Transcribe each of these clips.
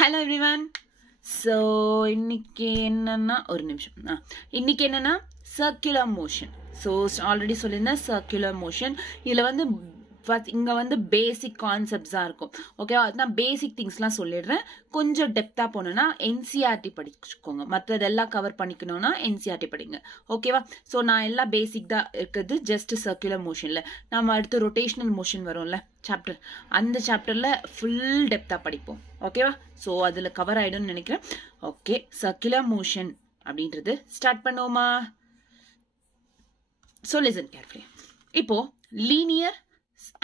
Hello everyone. So இன்னைக்கு என்னன்னா ஒரு நிமிஷம். இன்னைக்கு என்னன்னா சர்க்குலர் மோஷன். ஸோ ஆல்ரெடி சொல்லியிருந்தேன் சர்க்குலர் மோஷன். இதில் வந்து இங்கே வந்து பேசிக் கான்செப்ட்ஸாக இருக்கும். ஓகேவா? நான் பேசிக் திங்ஸ்லாம் சொல்லிடுறேன். கொஞ்சம் டெப்த்தாக போனோன்னா என்சிஆர்டி படிச்சுக்கோங்க. மற்றதெல்லாம் கவர் பண்ணிக்கணும்னா என்சிஆர்டி படிங்க. ஓகேவா? ஸோ நான் எல்லாம் பேசிக் தான் இருக்கிறது ஜஸ்ட் சர்க்குலர் மோஷனில். நம்ம அடுத்து ரொட்டேஷனல் மோஷன் வரும்ல சாப்டர், அந்த சாப்டரில் ஃபுல் டெப்த்தாக படிப்போம். ஓகேவா? ஸோ அதில் கவர் ஆகிடும்னு நினைக்கிறேன். ஓகே, சர்க்குலர் மோஷன் அப்படின்றது ஸ்டார்ட் பண்ணுவோமா? So listen carefully. இப்போ linear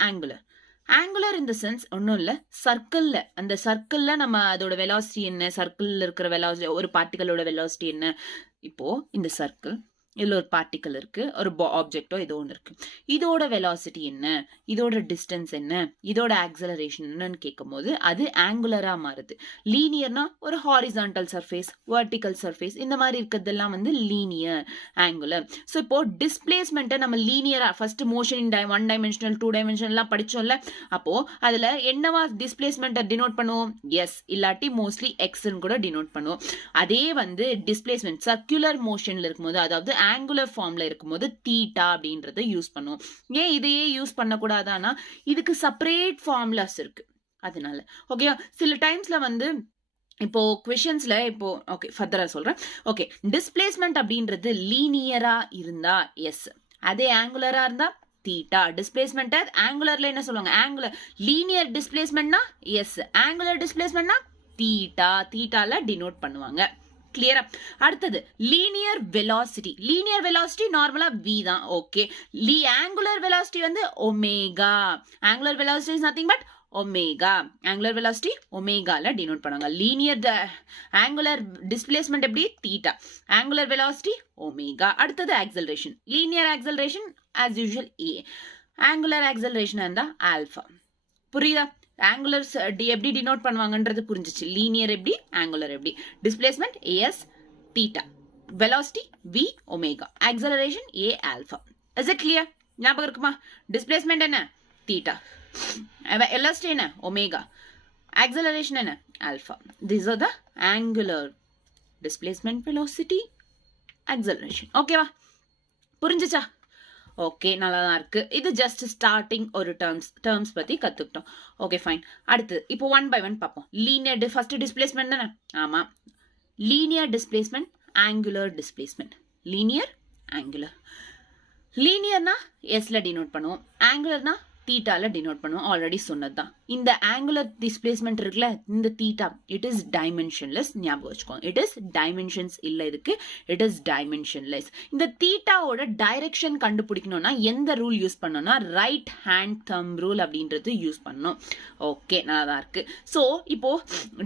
angular in the sense ஒன்றும் இல்லை, சர்க்கிளில், அந்த சர்க்கிளில் நம்ம அதோட வெலாசிட்டி என்ன, சர்க்கிளில் இருக்கிற வெலாசிட்டி, ஒரு பார்ட்டிகளோட வெலாசிட்டி என்ன. இப்போ இந்த சர்க்கிள், இதில் ஒரு பார்ட்டிக்கல் இருக்கு, ஒரு ஆப்ஜெக்டோ ஏதோ ஒன்று இருக்கு. இதோட வெலாசிட்டி என்ன, இதோட டிஸ்டன்ஸ் என்ன, இதோட ஆக்சலரேஷன் என்னன்னு கேட்கும் போது அது ஆங்குலரா மாறுது. லீனியர்னா ஒரு ஹாரிசான்டல் சர்ஃபேஸ், வெர்டிக்கல் சர்ஃபேஸ், இந்த மாதிரி இருக்கிறதெல்லாம் வந்து லீனியர் ஆங்குலர். ஸோ இப்போ டிஸ்பிளேஸ்மெண்ட்டை நம்ம லீனியரா ஃபர்ஸ்ட் மோஷன் இன் 1 டைமென்ஷனல் 2 டைமென்ஷனல்லாம் படிச்சோம்ல. அப்போ அதுல என்னவா டிஸ்பிளேஸ்மெண்ட்டை டினோட் பண்ணுவோம்? எஸ், இல்லாட்டி மோஸ்ட்லி எக்ஸ்ன்னு கூட டினோட் பண்ணுவோம். அதே வந்து டிஸ்பிளேஸ்மெண்ட் சர்க்குலர் மோஷன்ல இருக்கும்போது, அதாவது ஆங்குலர் ஃபார்ம்ல இருக்கும்போது தீட்டா அப்படின்றத யூஸ் பண்ணுவோம். ஏன் இதையே யூஸ் பண்ணக்கூடாதானா, இதுக்கு செப்பரேட் ஃபார்முலாஸ் இருக்கு அதனால. ஓகே, சில டைம்ஸ்ல வந்து இப்போ கொஷின்ஸ்ல இப்போ ஓகே ஃபர்தரா சொல்றேன். ஓகே, டிஸ்பிளேஸ்மெண்ட் அப்படின்றது லீனியரா இருந்தா எஸ், அதே ஆங்குலரா இருந்தா தீட்டா. டிஸ்பிளேஸ்மெண்ட் ஆங்குலர்ல என்ன சொல்லுவாங்க? ஆங்குலர். லீனியர் டிஸ்பிளேஸ்மெண்ட்னா எஸ், ஆங்குலர் டிஸ்பிளேஸ்மெண்ட்னா தீட்டா. தீட்டால டினோட் பண்ணுவாங்க. கிளியரா? அடுத்தது லீனியர் வெலாசிட்டி. லீனியர் வெலாசிட்டி நார்மலா v தான். ஓகே, ஆங்குலர் வெலாசிட்டி வந்து omega. Angular velocity is nothing but omega. Angular velocity ஒமேகால டினோட் பண்ணுவாங்க. லீனியர் ஆங்குலர் டிஸ்பிளேஸ்மெண்ட் எப்படி? தீட்டா. Angular velocity omega. அடுத்தது acceleration. Linear acceleration as usual a. Angular acceleration இருந்தா alpha. புரியுதா? Angulars எப்படி denote பண்ணுவாங்கன்றது புரிஞ்சிச்சு. Linear எப்படி, ஆங்குலர் எப்படி. Displacement as theta, velocity v omega, acceleration a alpha. Is it clear? ஞாபகம் இருக்குமா? டிஸ்பிளேஸ்மெண்ட் என்ன? தீட்டா. வெலாசிட்டி என்ன? ஒமேகா. ஆக்சலரேஷன் என்ன? Alpha. This R the angular displacement, velocity, acceleration. ஓகேவா? புரிஞ்சிச்சா? ஓகே, நல்லா தான் இருக்கு. இது ஜஸ்ட் ஸ்டார்டிங் ஒரு டேர்ம்ஸ் பத்தி கத்துக்கிட்டோம். Okay fine. அடுத்து இப்போ 1 by 1 பார்ப்போம். லீனியர் ஃபர்ஸ்ட் டிஸ்பிளேஸ்மெண்ட் தானே? ஆமா. Linear displacement, angular displacement. Linear, angular. லீனியர்னா எஸ்ல டினோட் பண்ணுவோம், ஆங்குலர்னா தீட்டால டினோட் பண்ணுவோம். ஆல்ரெடி சொன்னதுதான். இந்த ஆங்குலர் டிஸ்பிளேஸ்மெண்ட் இருக்குல்ல, இந்த தீட்டா, இட் இஸ் டைமென்ஷன்லெஸ். ஞாபகம் வச்சுக்கோங்க, இட் இஸ் டைமென்ஷன்ஸ் இல்லை இதுக்கு, இட் இஸ் டைமென்ஷன்லெஸ். இந்த தீட்டாவோட டைரக்ஷன் கண்டுபிடிக்கணும்னா எந்த ரூல் யூஸ் பண்ணணும்னா ரைட் ஹேண்ட் தம் ரூல் அப்படின்றது யூஸ் பண்ணணும். ஓகே, நல்லா தான் இருக்கு. ஸோ இப்போ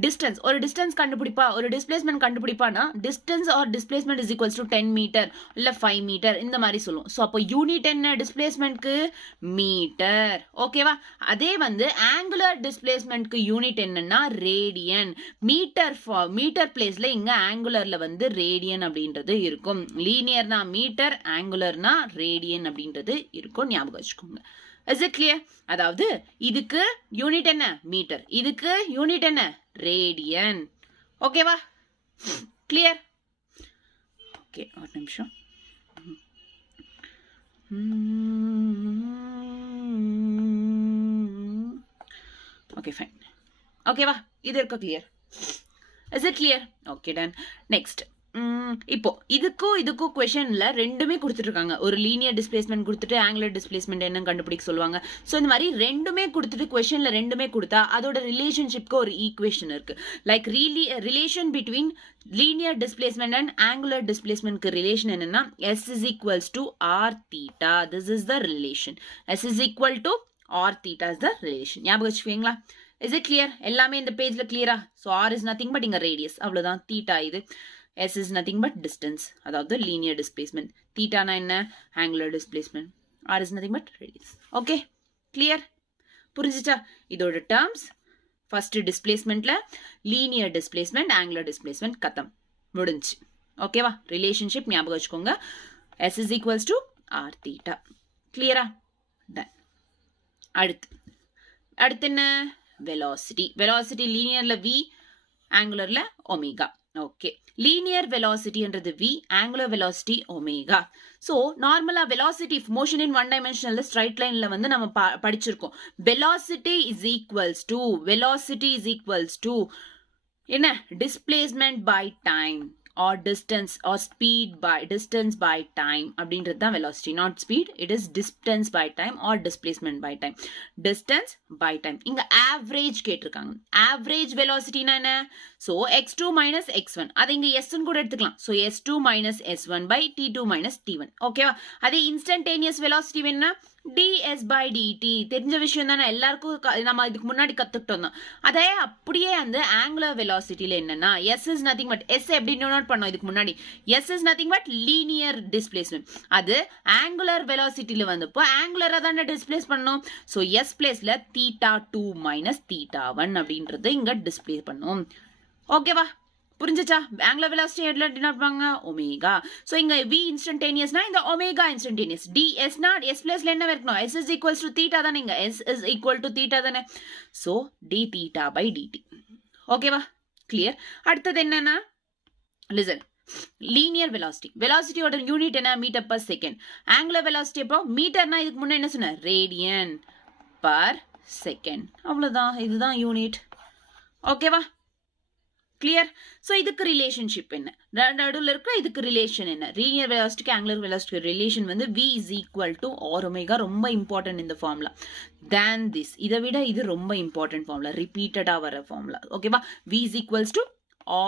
டிஸ்டன்ஸ், ஒரு டிஸ்டன்ஸ் கண்டுபிடிப்பா, ஒரு டிஸ்பிளேஸ்மெண்ட் கண்டுபிடிப்பானா distance or displacement is equals to 10 metre இல்லை 5 மீட்டர் இந்த மாதிரி சொல்லுவோம். ஸோ அப்போ யூனிட் என்ன டிஸ்பிளேஸ்மெண்ட்க்கு? மீட்டர். ஓகேவா? அதே வந்து ஆங்குலர் டிஸ்பிளேஸ்மெண்ட்க்கு யூனிட் என்னன்னா ரேடியன். மீட்டர் பிளேஸ்ல இங்க ஆங்குலர்ல வந்து ரேடியன் அப்படின்றது இருக்கும். லீனியர்னா மீட்டர், ஆங்குலர்னா ரேடியன் அப்படின்றது இருக்கும். ஞாபகம் வச்சுக்கோங்க. Is it clear? அதாவது இதுக்கு யூனிட் என்ன? மீட்டர். இதுக்கு யூனிட் என்ன? ரேடியன். ஓகேவா? கிளியர்? ஓகே, ஒரு நிமிஷம். Okay fine. ஓகேவா? இது இருக்க clear? Is it clear? Okay ton. Next, இப்போ இதுக்கும் கொஸ்டின்ல ரெண்டுமே கொடுத்துருக்காங்க. ஒரு லீனியர் டிஸ்பிளேஸ்மெண்ட் கொடுத்துட்டு ஆங்குலர் டிஸ்பிளேஸ்மெண்ட் என்ன கண்டுபிடிக்க சொல்லுவாங்க. ஸோ இந்த மாதிரி ரெண்டுமே கொடுத்துட்டு கொஸ்டின்ல ரெண்டுமே கொடுத்தா அதோட ரிலேஷன்ஷிப்க்கு ஒரு ஈக்குவேஷன் இருக்கு. Like relation between linear displacement and angular டிஸ்பிளேஸ்மெண்ட்க்கு ரிலேஷன் என்னன்னா s is equals to r theta. This is the relation. s is equal to r theta is the relation. ஞாபகம் வச்சுக்கீங்களா? Is it clear? எல்லாமே இந்த பேஜ்ல கிளியரா? So R is nothing but இங்க radius, அவ்வளவுதான். Theta இது. S is nothing but distance, அதாவது linear displacement. theta na என்ன? angular displacement. R is nothing but radius. Okay, clear? புரிஞ்சிச்சா? இதோட terms first displacementல linear displacement, angular displacement கத்தம் முடிஞ்சு. ஓகேவா? Relationship ஞாபகம் வச்சுக்கோங்க. S is equals to R theta. clear-ஆ? done. அடுத்து என்ன? velocity. velocity linearல v, angularல omega. Okay. Linear velocity என்றது v, angular velocity omega. So, normally velocity of motion in one dimensional straight line ல வந்து நம்ம படிச்சிருக்கோம். Velocity is equals to என்ன displacement by time or distance or distance by time அப்படின்றது தான் velocity, not speed. It is distance by time or displacement by time. Distance by time. இங்க average கேட்டிருக்காங்க. Average velocity என்ன? So x2 minus x1. அது இங்க s1 கூட எடுத்துக்கலாம். So s2 minus s1 by t2 minus t1. ஓகேவா? அதே instantaneous velocity வேணும்னா ds by dt. தெரிஞ்ச விஷயம் தானே, எல்லாருக்கும் நம்ம இதுக்கு முன்னாடி கத்துக்கிட்டோம் தான். அதே அப்படியே அந்த angular velocityல என்னன்னா s is nothing but s எப்படி நோட் பண்ணோம் இதுக்கு முன்னாடி, s is nothing but linear displacement. அது angular velocityல வந்தப்போ angular தானே டிஸ்பிளேஸ் பண்ணோம். ஸோ s பிளேஸ்ல θ2 minus θ1 அப்படின்றது இங்க டிஸ்பிளே பண்ணோம். ஓகேவா? புரிஞ்சுச்சா? angular velocity எட்ல டினோட் பண்ணுவாங்க ஒமேகா. சோ இங்க v instantaneousனா இந்த ஒமேகா instantaneous. ds னா s பிளேஸ்ல என்ன இருக்கணும்? s is equals to theta தானே, இங்க s is equal to theta தானே. So d theta by dt. ஓகேவா? கிளியர். அடுத்து என்னன்னா listen, linear velocity. velocity ஓட யூனிட் என்ன? Metre per second. angular velocity அப்போ மீட்டர்னா இதுக்கு முன்ன என்ன சொன்ன? Radian per second. அவ்வளவுதான், இதுதான் யூனிட். ஓகேவா? கிளியர். சோ இதுக்கு ரிலேஷன்ஷிப் என்ன? நடுவுல இருக்க இதுக்கு ரிலேஷன் என்ன? linear velocity angular velocity relation வந்து v is equal to r omega. ரொம்ப இம்பார்ட்டன்ட் இந்த ஃபார்முலா. than this. இதை விட இது ரொம்ப இம்பார்ட்டன்ட் ஃபார்முலா, ரிப்பீட்டடா வர ஃபார்முலா. ஓகேவா? v is equals to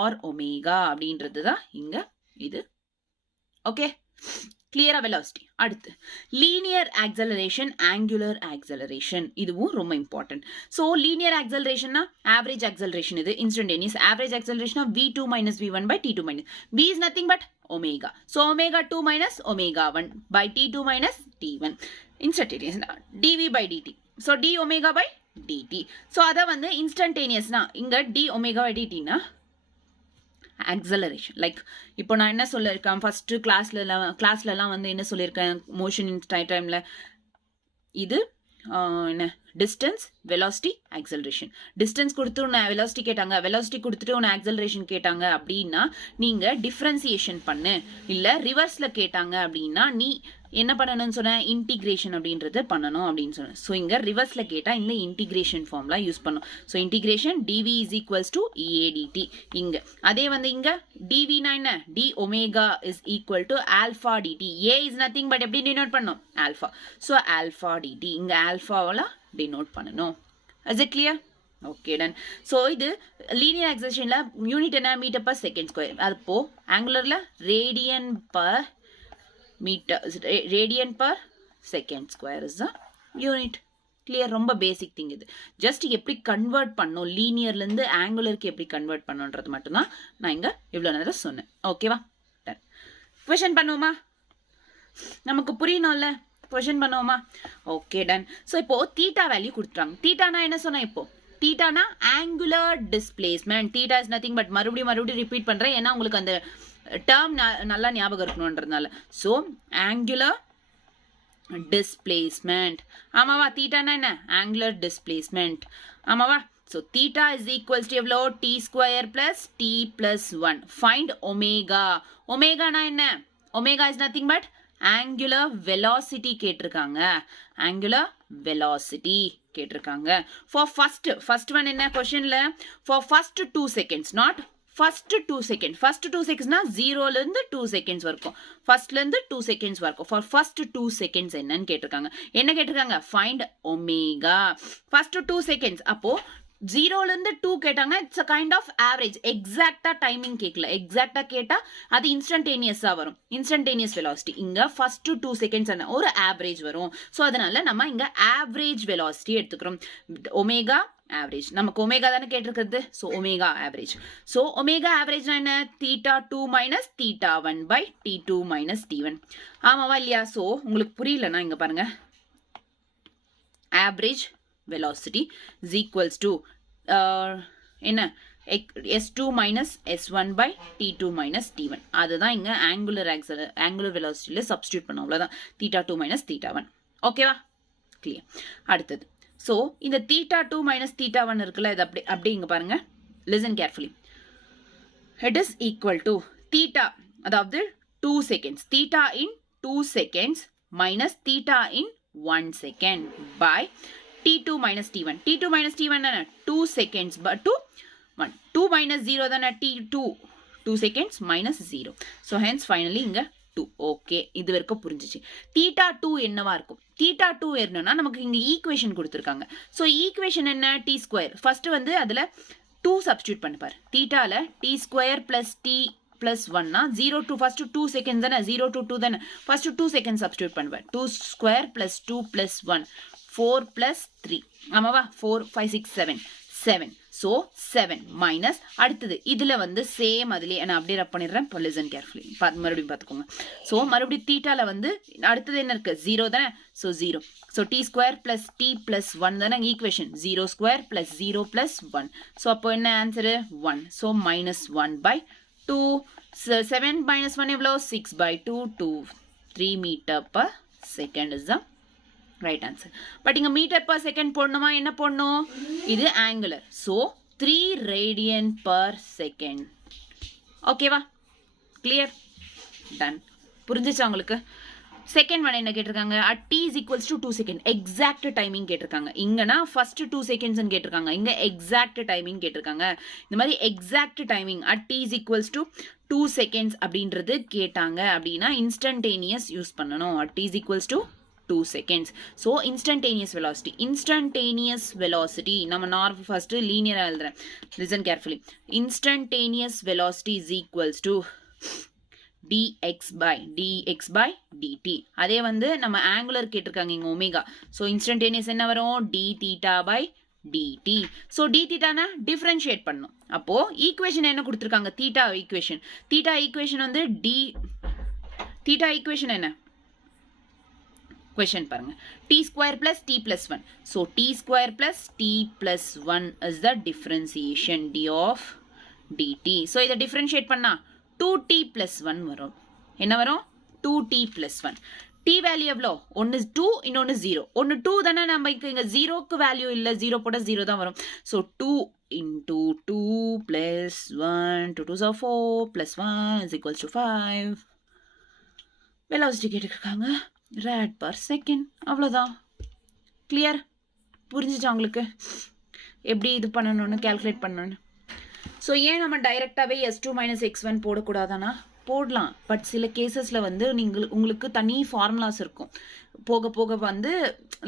r omega அப்படின்றது தான் இங்க இது. ஓகே, கிளியரா? velocity. அடுத்து linear acceleration, angular acceleration. இதுவும் ரொம்ப இம்பார்ட்டன்ட். சோ linear acceleration னா average acceleration, இது instantaneous. average acceleration னா v2 minus v1 by t2 minus v is nothing but omega. so omega 2 minus omega 1 by t2 minus t1. instantaneous னா dv by dt. so d omega by dt. so அத வந்து instantaneous னா இங்க d omega by dt னா acceleration. Like இப்போ நான் என்ன சொல்லியிருக்கேன் ஃபர்ஸ்ட் கிளாஸ்லலாம் வந்து என்ன சொல்லியிருக்கேன், மோஷன் இன் டைம்ல இது என்ன டிஸ்டன்ஸ், வெலாசிட்டி, ஆக்சலரேஷன். டிஸ்டன்ஸ் கொடுத்து உன்னை வெலாசிட்டி கேட்டாங்க, வெலாசிட்டி கொடுத்துட்டு உன்னை ஆக்சலரேஷன் கேட்டாங்க அப்படின்னா நீங்க டிஃபரன்சியேஷன் பண்ணு. இல்ல ரிவர்ஸ்ல கேட்டாங்க அப்படின்னா நீ என்ன பண்ணணும்னு சொன்ன? இன்டிகிரேஷன் அப்படின்றது பண்ணணும் அப்படின்னு சொன்னேன். ஸோ இங்க ரிவர்ஸ்ல கேட்டா இந்த இன்டிகிரேஷன் ஃபார்ம்லாம் யூஸ் பண்ணும். So integration dv is equals to eadt. இங்க அதே வந்து இங்க dv னா என்ன? d omega is equal to alpha dt. a is nothing but எப்படி டினோட் பண்ணணும்? alpha. ஸோ alpha dt இங்க alphaவால டினோட் பண்ணணும். is it clear? Okay done. So இது லீனியர் ஆக்சலரேஷன்ல யூனிட் என்ன? Metre per second square. அப்போ ஆங்குலர்ல radian per meter, radian per second square is the unit. clear? ரொம்ப பேசிக் திங் இது. ஜஸ்ட் எப்படி கன்வெர்ட் பண்ணோம் லீனியர்ல இருந்து ஆங்குலருக்கு எப்படி கன்வெர்ட் பண்ணோன்றது மட்டும் தான் நான் இங்க இவ்வளவு நேரம் சொன்னேன். ஓகேவா? டன். क्वेश्चन பண்ணுவோமா? நமக்கு புரியணும்ல, क्वेश्चन பண்ணுவோமா? Okay done. சோ இப்போ தீட்டா வேல்யூ கொடுத்துட்டாங்க. தீட்டானா என்ன சொன்னா? இப்போ தீட்டானா angular displacement. Theta is nothing but மறுபடியும் ரிப்பீட் பண்றேன் ஏன்னா உங்களுக்கு அந்த டேர்ம் நல்லா ஞாபகம் இருக்கணும்ன்றதுனால. So angular displacement. ஆமாவா? தீட்டானா என்ன? Angular displacement. ஆமாவா? So theta is equals to எவ்வளோ? t square plus t plus 1. Find omega. ஒமேகானா என்ன? Omega is nothing but angular velocity கேட்டிருக்காங்க. ஆங்குலர் வெலாசிட்டி கேட்டிருக்காங்க. ஃபார் ஃபர்ஸ்ட் ஒன் என்ன கொஸ்டின்ல? For first 2 seconds, not first 2 seconds. First 2 secondsனா 0ல இருந்து 2 seconds வரைக்கும். ஃபர்ஸ்ட்ல இருந்து 2 seconds வரைக்கும். ஃபார் ஃபர்ஸ்ட் 2 seconds என்னன்னு கேட்டிருக்காங்க. என்ன கேட்டிருக்காங்க? Find omega. First 2 seconds. அப்போ 0ல இருந்து 2 கேட்டாங்க. It's a kind of average. எக்ஸாக்ட்டா டைமிங் கேட்கல. எக்ஸாக்ட்டா கேட்டா அது இன்ஸ்டன்டேனியஸா வரும். Instantaneous velocity. இங்க ஃபர்ஸ்ட் 2 seconds ஒரு ஆவரேஜ் வரும். சோ அதனால நம்ம இங்க ஆவரேஜ் வெலாசிட்டி எடுத்துக்கிறோம். Omega average. நமக்கு ஒமேகா தானே கேட்டிருக்கிறது. So omega average. So omega ஆவரேஜ்னா என்ன? θ2 minus θ1 by t2 minus t1. ஆமாவா இல்லையா? சோ உங்களுக்கு புரியலன்னா இங்க பாருங்க. Average velocity is equals to என்ன? s2 minus s1 by t2 minus t1. அதுதான் இங்க ஆங்குலர் வெலாசிட்டில சப்ஸ்டிட்யூட் பண்ணோம். அவ்வளவுதான். θ2 minus θ1. ஓகேவா? கிளியர். அடுத்தது சோ இந்த θ2 minus θ1 இருக்குல்ல, இது அப்படி இங்க பாருங்க. Listen carefully. it is equal to theta, அதாவது 2 seconds, theta in 2 seconds minus theta in 1 second by t2 minus t1. t2 minus t1 தானே 2 seconds but to 1. 2 minus 0 தானே t2, 2 seconds minus 0. So hence finally இங்க 2. Okay, இது வரைக்கும் புரிஞ்சிச்சு. theta 2 என்னவா இருக்கும்? theta 2 என்னன்னா நமக்கு இங்க ஈக்குவேஷன் கொடுத்திருக்காங்க. ஸோ ஈக்குவேஷன் என்ன? t square. ஃபர்ஸ்ட் வந்து அதுல 2 சப்ஸ்டியூட் பண்ணிப்பார். தீட்டால t square plus t plus 1 0 to first 2 seconds தானே, 0 to 2 தானே, first 2 seconds சப்ஸ்டியூட் பண்ணுவார். 2 ஸ்கொயர் பிளஸ் 2 பிளஸ் 1 4 பிளஸ் 3 ஆமாவா, 4 5 6 7 7. ஸோ 7 மைனஸ் அடுத்தது இதுல வந்து சேம் அதுலேயே நான் அப்படியே ரப் பண்ணிடுறேன். இப்போ லிசன் கேர்ஃபுல்லி மறுபடியும் பார்த்துக்கோங்க. ஸோ மறுபடியும் தீட்டால வந்து அடுத்தது என்ன இருக்கு? 0 தானே. So 0. So D square plus D plus 1 தானே equation. 0 square plus 0 plus 1. So அப்போ என்ன answer? 1. So minus 1 by 2. 7 minus 1 எவ்வளோ? 6 by 2, 2 3 meter per second is the right answer. But இங்க மீட்டர் per second போடணுமா? என்ன போடணும்? இது angular. So 3 radian per second. ஓகேவா? கிளியர்? டன். புரிஞ்சிச்சா உங்களுக்கு? செகண்ட் ஒன் என்ன கேட்டிருக்காங்க? at t is equals to 2 seconds. Exact timing கேட்டிருக்காங்க. இங்கன்னா ஃபர்ஸ்ட் 2 seconds கேட்டிருக்காங்க. இங்க எக்ஸாக்ட் டைமிங் கேட்டிருக்காங்க. இந்த மாதிரி exact timing at t is equals to 2 seconds அப்படின்றது கேட்டாங்க அப்படின்னா இன்ஸ்டன்டேனியஸ் யூஸ் பண்ணணும். at t is equals to 2 seconds. So instantaneous velocity. Instantaneous velocity நம்ம நார்மல் ஃபர்ஸ்ட் லீனியரா எழுதுறேன். Listen carefully. Instantaneous velocity is equals to dx by dt. அதே வந்து நம்ம angular கேட்டிருக்காங்க இங்க ஒமேகா. ஸோ இன்ஸ்டன்டேனியஸ் என்ன வரும்? d theta by dt. So d thetaனா டிஃபரன்ஷியேட் பண்ணும். அப்போ ஈக்குவேஷன் என்ன கொடுத்துருக்காங்க? Theta equation. தீட்டா ஈக்குவேஷன் வந்து தீட்டா ஈக்குவேஷன் என்ன? question பாருங்க. t square plus t plus 1. So t square plus t plus 1 is the differentiation d of dt. So இதை differentiate பண்ணா 2t plus 1 வரும். என்ன வரும்? 2t plus 1. t வேல்யூ எவ்வளோ? ஒன்று 2 இன்னொன்று 0. ஒன்று 2 தானே, நம்ம இங்கே 0க்கு வேல்யூ இல்லை, 0 போட்டால் 0 தான் வரும். So 2 into 2 plus 1, 2 2s are 4 plus 1 is equals to 5. Velocity கேட்டுருக்காங்க rad per second. அவ்வளோதான். கிளியர்? புரிஞ்சிச்சா உங்களுக்கு எப்படி இது பண்ணணும்னு, கால்குலேட் பண்ணணும்னு? ஸோ ஏன் நம்ம டைரெக்டாகவே s2 மைனஸ் x1 போடக்கூடாதானா? போடலாம். பட் சில கேசஸில் வந்து உங்களுக்கு தனி ஃபார்முலாஸ் இருக்கும். போக போக வந்து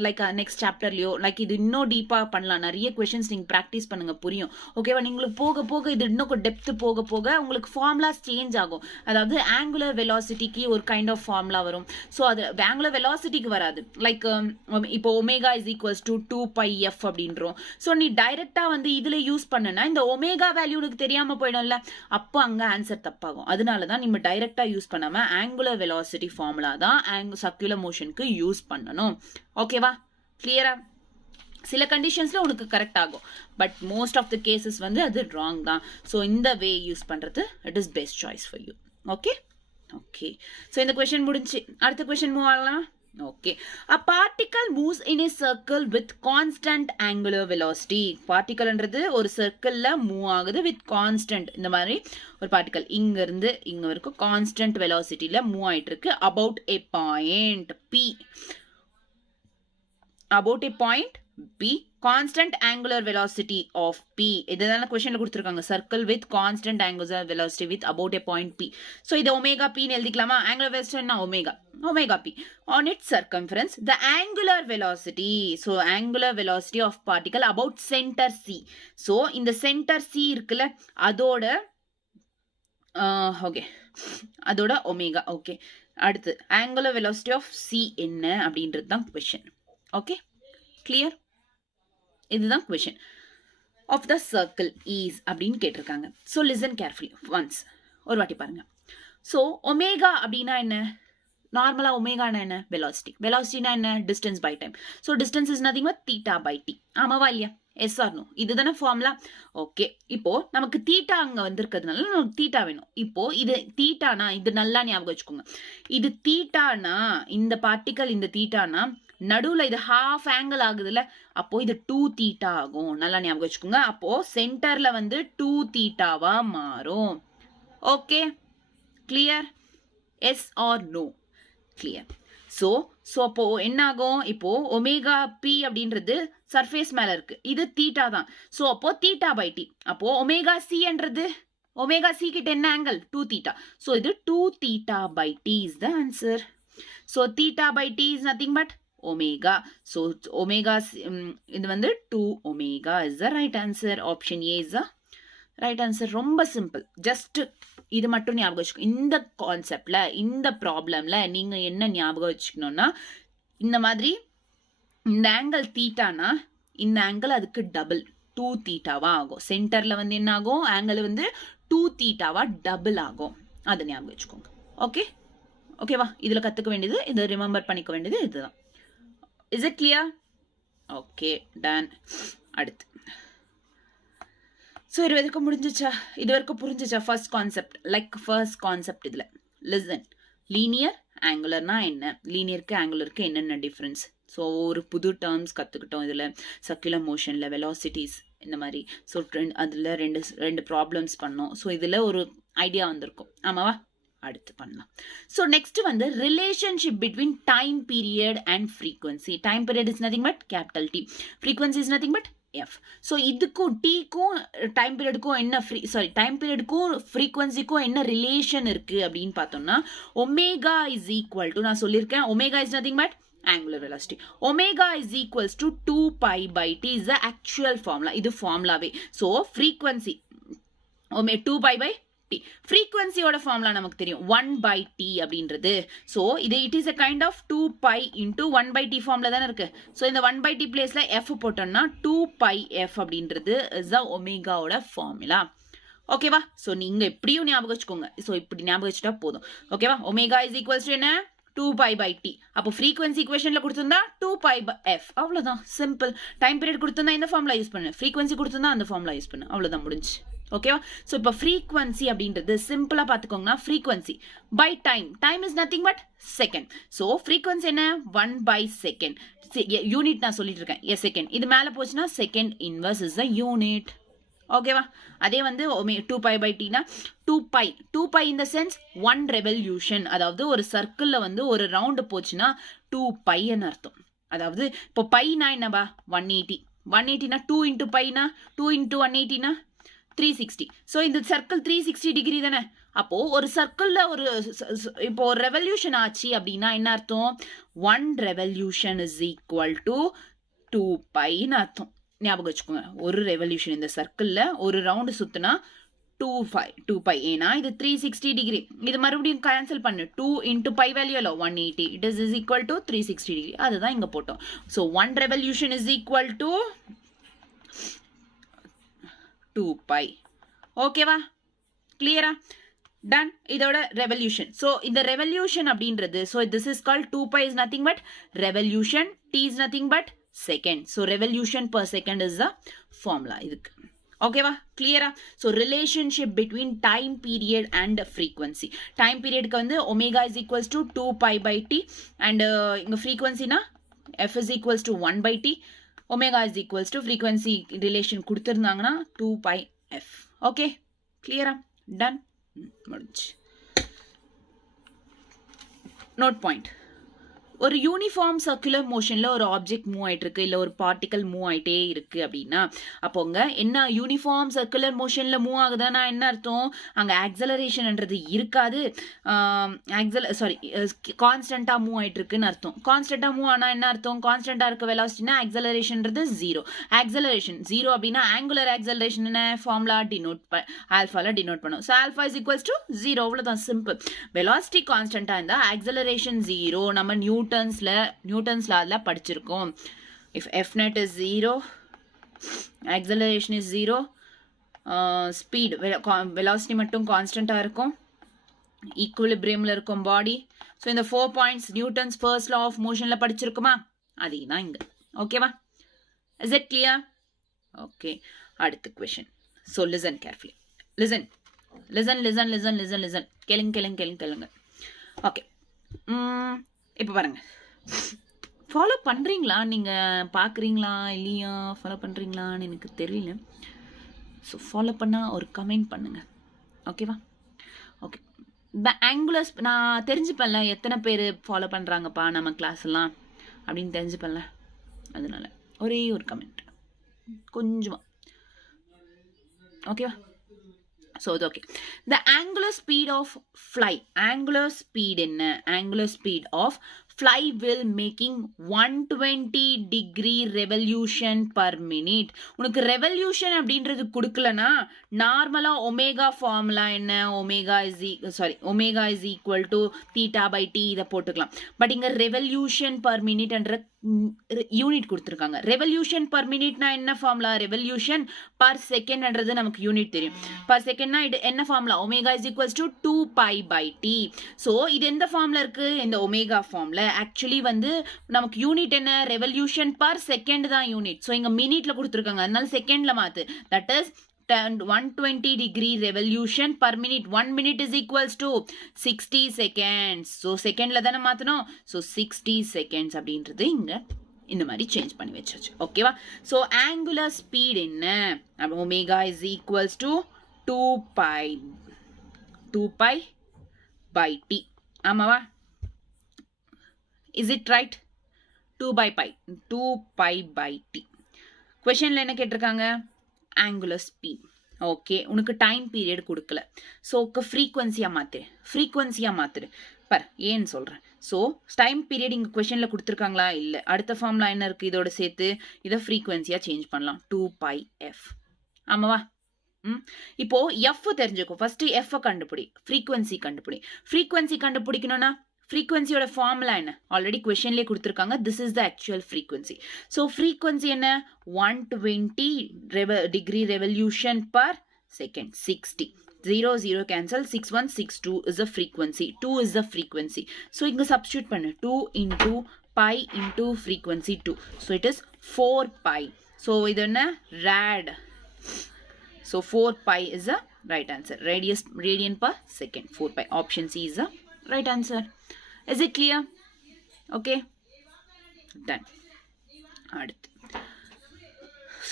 லைக் நெக்ஸ்ட் சாப்டர்லையோ லைக் இது இன்னும் டீப்பாக பண்ணலாம். நிறைய கொஷின்ஸ் நீங்கள் ப்ராக்டிஸ் பண்ணுங்க, புரியும். ஓகேவா? நீங்களுக்கு போக போக இது இன்னும் டெப்த்து போக போக உங்களுக்கு ஃபார்முலாஸ் சேஞ்ச் ஆகும். அதாவது ஆங்குலர் வெலாசிட்டிக்கு ஒரு கைண்ட் ஆஃப் ஃபார்முலா வரும். ஸோ அது ஆங்குலர் வெலாசிட்டிக்கு வராது. லைக் இப்போ omega is equals to 2πf அப்படின்றோம். ஸோ நீ டைரெக்டாக வந்து இதில் யூஸ் பண்ணுனா இந்த ஒமேகா வேல்யூ உனக்கு தெரியாமல் போயிடும்ல, அப்போ அங்கே ஆன்சர் தப்பாகும். அதனால தான் நம்ம டைரெக்டாக யூஸ் பண்ணாமல் ஆங்குலர் வெலாசிட்டி ஃபார்முலா தான் சர்க்குலர் மோஷனுக்கு யூஸ் பண்ணணும். ஓகேவா? கிளியரா? சில கண்டிஷன்ஸ்ல உனக்கு கரெக்ட் ஆகும், but most of the cases வந்து அது ராங் தான். ஸோ இந்த வே யூஸ் பண்றது it is best choice for you. Okay okay. So இந்த கொஸ்டின் முடிஞ்சு அடுத்த கொஸ்டின் மூவ் ஆகலாம். Okay. A particle moves in a circle with constant angular velocity. பார்ட்டிகல்ன்றது ஒரு சர்க்கிள்ல மூவ் ஆகுது வித் கான்ஸ்டன்ட். இந்த மாதிரி ஒரு பார்ட்டிகல் இங்க இருந்து இங்க வரைக்கும் கான்ஸ்டன்ட் வெலாசிட்டியில மூவ் ஆயிட்டு இருக்கு about a point P. About a point P. Constant angular velocity of P. இதுதான கொஸ்டின்ல கொடுத்திருக்காங்க. Circle with constant angular velocity with about a point P. So இது omega P ன்னு எழுதிக்கலாமா? Angular velocity என்ன? Omega P. On its circumference, the angular velocity. So angular velocity of particle about center C. So இந்த center C இருக்குல்ல, அதோட okay, அதோட omega. Okay. அடுத்து angular velocity of C என்ன அப்படின்றது தான் கொஸ்டின். Okay, clear? இதுதான் question. Of the circle is அப்படின்னு கேட்டிருக்காங்க. ஸோ லிசன் கேர்ஃபுல்லி ஒன்ஸ், ஒரு வாட்டி பாருங்க. ஸோ ஒமேகா அப்படின்னா என்ன? நார்மலா ஒமேகானா என்ன? வெலாசிட்டி. வெலாசிட்டினா என்ன? Distance by time. So distance is nothing but theta by t. ஆமாவா இல்லையா? Yes or no? இதுதானே ஃபார்முலா. ஓகே. இப்போ நமக்கு தீட்டா அங்க வந்திருக்கிறதுனால நமக்கு தீட்டா வேணும். இப்போ இது தீட்டானா இது நல்லா ஞாபகம் வச்சுக்கோங்க. இது தீட்டானா இந்த பார்ட்டிகல் இந்த தீட்டானா நடுவுல இது ஹாஃப் ஆங்கிள் ஆகுதுல்ல, அப்போ இது 2 தீட்டா ஆகும். நல்லா ஞாபகம் வச்சுக்கோங்க. அப்போ சென்டர்ல வந்து 2 தீட்டாவா மாறும். Okay, clear? Yes or no? Clear. So அப்போ என்ன ஆகும்? இப்போ ஒமேகா பி அப்படின்றது சர்ஃபேஸ் மேல இருக்கு, இது தீட்டா தான். ஸோ அப்போ தீட்டா பை டி. அப்போ ஒமேகா சி என்றது ஒமேகா சி கிட்ட என்ன ஆங்கிள்? 2 தீட்டா. ஸோ இது 2 theta by t is the answer. So theta by t is nothing but omega. So omega இது வந்து 2 omega is the right answer. Option A is the right answer. ரொம்ப simple. Just இது மட்டும் ஞாபகம் வச்சுக்கணும். இந்த கான்செப்ட்ல, இந்த ப்ராப்ளம்ல நீங்க என்ன ஞாபகம் வச்சுக்கணும்னா, இந்த மாதிரி இந்த ஆங்கிள் தீட்டானா இந்த ஆங்கிள் அதுக்கு டபுள் 2 தீட்டாவா ஆகும். சென்டர்ல வந்து என்ன ஆகும்? ஆங்கிள் வந்து 2 தீட்டாவா டபுள் ஆகும். அதை ஞாபகம் வச்சுக்கோங்க. ஓகே, ஓகேவா? இதுல கத்துக்க வேண்டியது, இதை ரிமெம்பர் பண்ணிக்க வேண்டியது இதுதான். Is it clear? Okay, done. அடுத்து ஸோ இது வரைக்கும் முடிஞ்சிச்சா? இது வரைக்கும் புரிஞ்சிச்சா? ஃபர்ஸ்ட் கான்செப்ட், ஃபர்ஸ்ட் கான்செப்ட் இதில் லிசன். லீனியர் ஆங்குலர்னா என்ன, லீனியருக்கு ஆங்குலருக்கு என்னென்ன டிஃப்ரென்ஸ்? ஸோ ஒரு புது டேர்ம்ஸ் கற்றுக்கிட்டோம் இதில். சர்க்குலர் மோஷனில் வெலாசிட்டிஸ் இந்த மாதிரி. ஸோ அதில் ரெண்டு ப்ராப்ளம்ஸ் பண்ணோம். ஸோ இதில் ஒரு ஐடியா வந்திருக்கும், ஆமாவா? அடுத்து பண்ணலாம். ஸோ நெக்ஸ்ட் வந்து relationship between time period and frequency. Time period is nothing but capital T, frequency is nothing but f. So இதுக்கும் டீக்கும் டைம் பீரியடுக்கும் என்ன டைம் பீரியடுக்கும் ஃப்ரீக்வன்சிக்கும் என்ன ரிலேஷன் இருக்கு அப்படின்னு பார்த்தோம்னா, ஒமேகா இஸ் ஈக்குவல் டு, நான் சொல்லியிருக்கேன், omega is nothing but angular velocity. Omega is equals to 2 pi by t is the actual formula. இது formulaவே. So frequency 2 pi by t. Frequency ஓட formula நமக்கு தெரியும் 1 by t அப்படின்றது. So இது it is a kind of 2 pi into 1 by t formula தானே இருக்கு. So இந்த 1 by t placeல f போட்டோம்னா 2 pi f அப்படின்றது is the omega ஓட formula. ஓகேவா? ஸோ நீங்க எப்படியும் ஞாபகம் வச்சுக்கோங்க. ஸோ இப்படி ஞாபகம் வச்சுட்டா போதும். ஓகேவா? ஒமேகா இஸ் ஈக்குவல்ஸ் டு என்ன? 2 pi by t. அப்போ frequency equationல கொடுத்திருந்தா 2 pi by f. அவ்வளவுதான், சிம்பிள். டைம் பீரியட் கொடுத்திருந்தா இந்த ஃபார்முலா யூஸ் பண்ணு, frequency கொடுத்திருந்தா அந்த ஃபார்முலா யூஸ் பண்ணு, அவ்வளவுதான், முடிஞ்சு. ஓகேவா? ஸோ இப்போ frequency அப்படின்றது சிம்பிளா பார்த்துக்கோங்கன்னா, frequency by time. Time is nothing but second. So frequency என்ன? 1 by second. யூனிட் நான் சொல்லிட்டு இருக்கேன், a second. இது மேல போச்சுன்னா second inverse is a unit. ஓகேவா? அதே வந்து 2 pi by t னா 2 pi in the sense 1 revolution. அதாவது ஒரு சர்க்கிள்ல வந்து ஒரு ரவுண்ட் போச்சுன்னா 2 pi ன்னு அர்த்தம். அதாவது இப்போ பைனா என்னபா? 180 னா 2 into pi னா 2 into 180 னா 360. ஸோ இந்த சர்க்கிள் 360 டிகிரி தானே. அப்போ ஒரு சர்க்கிள்ல இப்போ ஒரு ரெவல்யூஷன் ஆச்சு அப்படின்னா என்ன அர்த்தம்? 1 revolution is equal to 2 pi ன்னு அர்த்தம். ஞாபகம் வச்சுக்கோங்க, ஒரு ரெவல்யூஷன் இந்த சர்க்கிள்ல ஒரு ரவுண்ட் சுத்தினா 2 pi. ஏன்னா இது 360 டிகிரி. இது மறுபடியும் கேன்சல் பண்ணு. 2 into pi value 180. It is equal to 360 degree. அதுதான் இங்க போட்டோம். So 1 revolution is equal to 2 pi. ஓகேவா? கிளியரா? டன். இதோட ரெவல்யூஷன். ஸோ இந்த ரெவல்யூஷன் அப்படின்றது, so this is called 2 pi is nothing but revolution. T is nothing but second. So revolution per second is the formula இதுக்கு. ஓகேவா? கிளியரா? So relationship between time period and frequency. Time பீரியடுக்கு வந்து omega is equals to 2 pi by t and இங்கே ஃப்ரீக்வன்சினா f is equals to 1 by t. Omega is equals to frequency relation கொடுத்துருந்தாங்கன்னா 2 pi f. Okay, கிளியரா? Done, முடிஞ்சு. Note point. ஒரு uniform circular மோஷன்ல ஒரு ஆப்ஜெக்ட் மூவ் ஆயிட்டு இருக்கு, இல்ல ஒரு பார்ட்டிகல் மூவ் ஆயிட்டே இருக்கு அப்படின்னா, அப்போங்க என்ன யூனிஃபார்ம் சர்க்குலர் மோஷன்ல மூவ் ஆகுதுன்னா என்ன அர்த்தம்? அங்க ஆக்சலரேஷன்ன்றது இருக்காது. கான்ஸ்டன்டா மூவ் ஆயிட்டு இருக்குன்னு அர்த்தம். கான்ஸ்டன்டா மூவ் ஆனா என்ன அர்த்தம்? கான்ஸ்டன்டா இருக்க வெலாசிட்டினா ஆக்சலரேஷன்ன்றது 0. ஆக்சலரேஷன் 0 அப்படின்னா ஆங்குலர் ஆக்சலரேஷன் என்ன ஃபார்முலா? ஆல்ஃபால டினோட் பண்ணும். So alpha is equals to 0. அவ்வளவுதான், சிம்பிள். வெலாசிட்டி கான்ஸ்டன்டா இருந்தா ஆக்சலரேஷன் 0. நம்ம நியூட்டன்ஸ் லால படிச்சிருக்கோம். if f net is 0, acceleration is 0, speed velocity மட்டும் கான்ஸ்டன்டா இருக்கும், ஈக்குலிபிரியம்ல இருக்கும் பாடி. ஸோ இந்த 4 points Newton's first law of மோஷன்ல படிச்சிருக்குமா? அதுதான் இங்க. ஓகேவா? Is it clear? ஓகே, அடுத்த question. So listen carefully. Listen. கேளுங்க. ஓகே, இப்போ பாருங்க. ஃபாலோ பண்ணுறீங்களா? நீங்கள் பார்க்குறீங்களா இல்லையா? ஃபாலோ பண்ணுறீங்களான்னு எனக்கு தெரியல. ஸோ ஃபாலோ பண்ணால் ஒரு கமெண்ட் பண்ணுங்கள். ஓகேவா? ஓகே, ஆங்குலர் நான் தெரிஞ்சுப்பேன்ல எத்தனை பேர் ஃபாலோ பண்ணுறாங்கப்பா நம்ம கிளாஸ் எல்லாம் அப்படின்னு தெரிஞ்சுப்பேன்ல, அதனால ஒரே ஒரு கமெண்ட் கொஞ்சமா. ஓகேவா? So okay, the angular speed of flight, angular speed என்ன, angular speed of fly will making 120 revolution per minute. உனக்கு revolution அப்படின்றது கொடுக்கலனா நார்மலா ஒமேகா ஃபார்முலா என்ன, omega is equal to theta by t இதை போட்டுக்கலாம். பட் இங்க ரெவல்யூஷன் பர் மினிட் என்ற யூனிட் கொடுத்துருக்காங்க. ரெவல்யூஷன் பர் மினிட்னா என்ன ஃபார்முலா, ரெவல்யூஷன் பர் செகண்ட்ன்றது நமக்கு யூனிட் தெரியும். பர் செகண்ட்னா இது என்ன formula, omega is equals to 2 pi by t. So இது எந்த ஃபார்ம்ல இருக்கு, இந்த ஒமேகா ஃபார்ம்ல. ஆக்சுவலி வந்து நமக்கு யூனிட் என்ன, ரெவல்யூஷன் பர் செகண்ட் தான் யூனிட். ஸோ இங்க மினிட்ல கொடுத்துருக்காங்க, அதனால செகண்ட்ல மாத்து. That is 120 revolution per minute. 1 minute is equals to 60 seconds. So secondல தானே மாத்தணும். So 60 seconds அப்படின்றது இங்க இந்த மாதிரி சேஞ்ச் பண்ணி வச்சாச்சு. ஓகேவா? ஸோ ஆங்குலர் ஸ்பீட் என்ன, omega is equals to 2 pi by t. ஆமாவா? Is it right? 2 pi by t. கொஸ்டின்ல என்ன கேட்டிருக்காங்க, ஆங்குலர் ஸ்பீட். ஓகே, உனக்கு டைம் பீரியட் கொடுக்கல. ஸோ ஃப்ரீக்வன்சியா மாத்துரு பர், ஏன்னு சொல்றேன். ஸோ டைம் பீரியட் இங்க கொஸ்டின்ல கொடுத்துருக்காங்களா, இல்லை. அடுத்த ஃபார்ம்ல என்ன இருக்கு, இதோட சேர்த்து இதை ஃப்ரீக்வன்சியா சேஞ்ச் பண்ணலாம். 2 பை எஃப். ஆமாவா? இப்போ எஃப் தெரிஞ்சுக்கோ. ஃபர்ஸ்ட் எஃப் கண்டுபிடி, ஃப்ரீக்வன்சி கண்டுபிடிக்கணும்னா ஃப்ரீக்வன்சியோட ஃபார்முலா என்ன, ஆல்ரெடி கொஸ்டின்லேயே கொடுத்துருக்காங்க. This is the actual frequency. So frequency என்ன, 120 revolution per second. 60 0 cancel, 6162 is the frequency. 2 is the frequency. So இங்க substitute பண்ணு, 2 into pi into frequency 2. So it is 4 pi. So இது என்ன, rad. So 4 pi is the right answer. Radian per second, 4 pi. Option C is the right answer. Is it clear? Okay, done. அடுத்து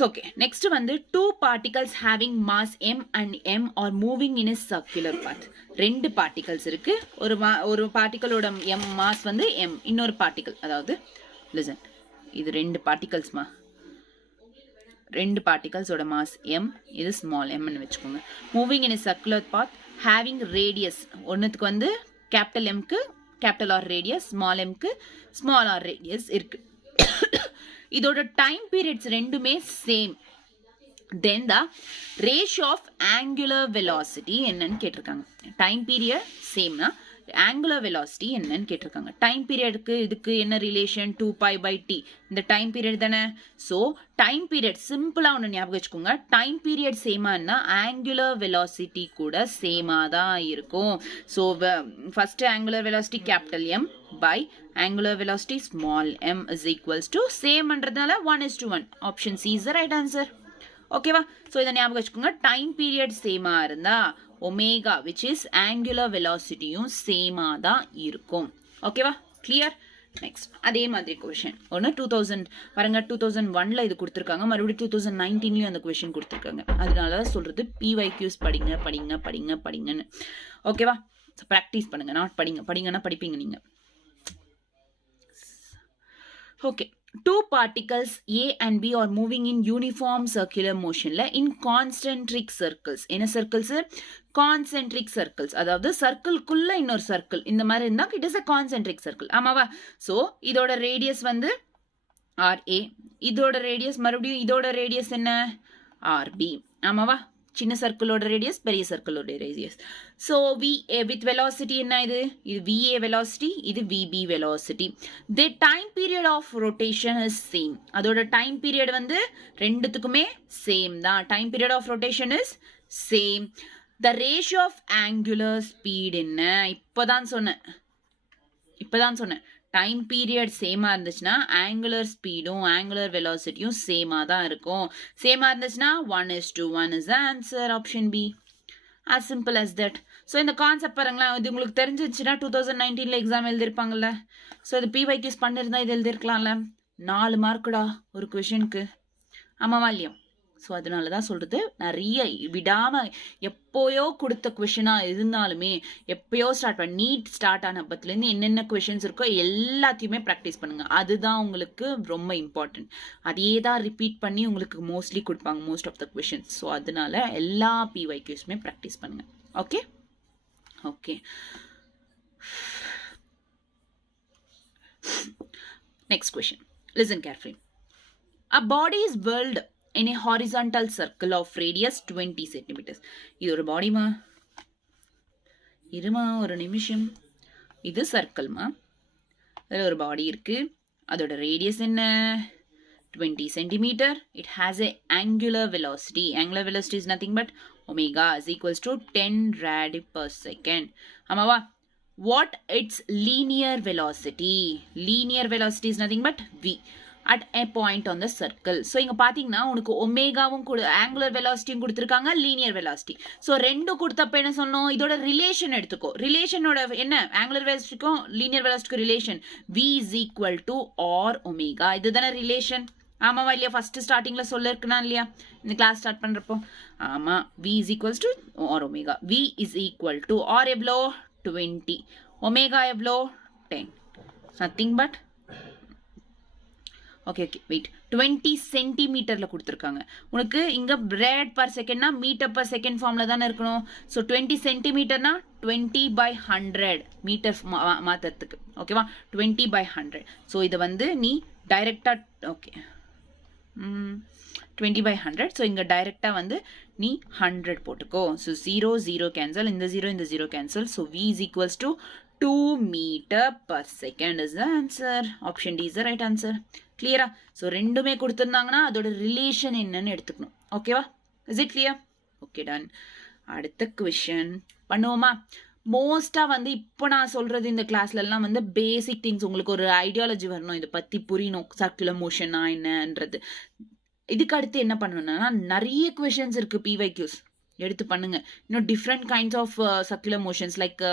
okay, next வந்து two particles having mass m and m are moving in a circular path. ரெண்டு particles இருக்கு. ஒரு பார்ட்டிகளோட m mass வந்து m, இன்னொரு particle, அதாவது listen, இது ரெண்டு particlesமா, ரெண்டு particlesோட mass m, இது small m ன்னு வெச்சுக்கோங்க. moving in a circular path having radius, ஒண்ணுத்துக்கு வந்து capital M க்கு capital R radius, small m க்கு small r radius இருக்கு. இதோட டைம் பீரியட்ஸ் ரெண்டுமே same. then the ratio of angular velocity என்னன்னு கேட்டிருக்காங்க. டைம் பீரியட் சேம்னா angular velocity என்னன்னு கேட்டிருக்காங்க. டைம் பீரியடுக்கு இதுக்கு என்ன ரிலேஷன், 2 பை பை டி. இந்த டைம் பீரியட் தானே. ஸோ டைம் பீரியட் சிம்பிளா ஒன்று ஞாபகம் வச்சுக்கோங்க. டைம் பீரியட் சேமானா ஆங்குலர் வெலாசிட்டி கூட சேமா தான் இருக்கும். So first angular velocity capital M by angular velocity small m is equals to same பண்றதுனால 1:1. Option C is the right answer. ஓகேவா? ஸோ இதை ஞாபகம் வச்சுக்கோங்க. டைம் பீரியட் சேமா இருந்தா ஒமேகா which is angular velocityயும் சேமா தான் இருக்கும். ஓகேவா? கிளியர்? நெக்ஸ்ட் அதே மாதிரி கொஸ்டின் ஒன்று 2000 பாருங்க, 2001ல இது கொடுத்துருக்காங்க, மறுபடியும் 2019லயும் அந்த கொஸ்டின் கொடுத்துருக்காங்க. அதனால தான் சொல்றது PYQs படிங்கன்னு. ஓகேவா? ப்ராக்டிஸ் பண்ணுங்க, நாட் படிங்கன்னா படிப்பீங்க நீங்க. Okay, two particles A and B are moving in uniform circular motion in concentric circles. என்ன circles? Concentric circles. அதாவது சர்க்கிள்குள்ள இன்னொரு சர்க்கிள் இந்த மாதிரி இருந்தா it is a concentric circle. ஆமாவா? So இதோட ரேடியஸ் வந்து RA, இதோட ரேடியஸ் மறுபடியும் இதோட ரேடியஸ் என்ன, RB. ஆமாவா? சின்ன சர்க்கிளோட ரேடியஸ், பெரிய சர்க்கிளோட radius. So VA with velocity என்ன, இது VA வெலாசிட்டி, இது VB velocity. The time period of rotation is same. அதோட டைம் பீரியட் வந்து ரெண்டுத்துக்குமே சேம் தான். Time period of rotation is same. The ratio of angular speed என்ன, இப்போதான் சொன்னேன். டைம் பீரியட் சேமா இருந்துச்சுன்னா ஆங்குலர் ஸ்பீடும் ஆங்குலர் வெலாசிட்டியும் சேமா தான் இருக்கும். சேமா இருந்துச்சுன்னா 1:1 is the answer. Option B. as simple as that. So இந்த கான்செப்ட் பாருங்களா, இது உங்களுக்கு தெரிஞ்சிச்சுன்னா 2019ல எக்ஸாம் எழுதிருப்பாங்கல்ல. ஸோ இது PYQs பண்ணிருந்தா இது எழுதிருக்கலாம்ல. 4 மார்க்குடா ஒரு கொஷனுக்கு. ஆமாவா இல்லையா? ஸோ அதனால தான் சொல்றது, நிறைய விடாம எப்போயோ கொடுத்த கொஷனா இருந்தாலுமே எப்பயோ ஸ்டார்ட் பண்ண நீட் ஸ்டார்ட் ஆன பத்திலேருந்து என்னென்ன கொஷின்ஸ் இருக்கோ எல்லாத்தையுமே ப்ராக்டிஸ் பண்ணுங்க. அதுதான் உங்களுக்கு ரொம்ப இம்பார்ட்டன்ட். அதே தான் ரிப்பீட் பண்ணி உங்களுக்கு மோஸ்ட்லி கொடுப்பாங்க most of the questions. So அதனால எல்லா பிஒய்க்யூஸுமே ப்ராக்டிஸ் பண்ணுங்க. Okay okay. Next question. Listen carefully. A body is whirled in a horizontal circle of radius 20 centimeters. இது ஒரு பாடிமா, இருமா ஒரு நிமிஷம். இது சர்க்கிள்மா, அதில் ஒரு பாடி இருக்கு. அதோட ரேடியஸ் என்ன? 20 centimeter. It has a angular velocity. Angular velocity is nothing but omega is equals to 10 rad per second. ஆமாவா? What its linear velocity? Linear velocity is nothing but v at a point on the circle. So இங்க பாத்தீங்கன்னா உனக்கு ஒமேகாவும் angular velocityயும் கொடுத்திருக்காங்க, linear velocity. So ரெண்டு கொடுத்தப்ப என்ன சொன்னோம்? இதோட relation எடுத்துக்கோ. ரிலேஷனோட என்ன? angular velocityக்கும் linear velocityக்கும் relation v is equal to r omega. இதுதானே ரிலேஷன்? ஆமாவா இல்லையா? ஃபர்ஸ்ட் ஸ்டார்டிங்ல சொல்லிருக்கனா இல்லையா இந்த கிளாஸ் ஸ்டார்ட் பண்றப்போ? ஆமா, v is equals to r omega. v is equal to r எவ்வளோ? 20. omega எவ்வளோ? 10. nothing but okay wait 20 சென்டிமீட்டர்ல கொடுத்திருக்காங்க. உனக்கு இங்க ரேட் பர் செகண்ட்னா மீட்டர் பர் செகண்ட் ஃபார்ம்ல தானே இருக்கணும். ஸோ 20 சென்டிமீட்டர்னா 20/100 மீட்டர் மாத்துறதுக்கு. ஓகேவா? 20/100. ஸோ இதை வந்து நீ டைரக்டா ஓகே 20/100. ஸோ இங்கே டைரெக்டாக வந்து நீ 100 போட்டுக்கோ. ஸோ 0 0 கேன்சல், இந்த 0 cancel. So v is equals to 2 meter per second is the answer. Option D is the right answer. கிளியரா? ஸோ ரெண்டுமே கொடுத்துருந்தாங்கன்னா அதோட ரிலேஷன் என்னன்னு எடுத்துக்கணும். ஓகேவா? Is it clear? Okay ton. அடுத்த கொஷன் பண்ணுவோமா? மோஸ்டா வந்து இப்போ நான் சொல்றது இந்த கிளாஸ்ல எல்லாம் வந்து பேசிக் திங்ஸ், உங்களுக்கு ஒரு ஐடியாலஜி வரணும், இதை பத்தி புரியணும், சர்க்குலர் மோஷனா என்னன்றது. இதுக்கு அடுத்து என்ன பண்ணணும்னா நிறைய கொஷின்ஸ் இருக்கு பிஒய்க்யூஸ், எடுத்து பண்ணுங்க. இன்னும் different kinds of circular motions like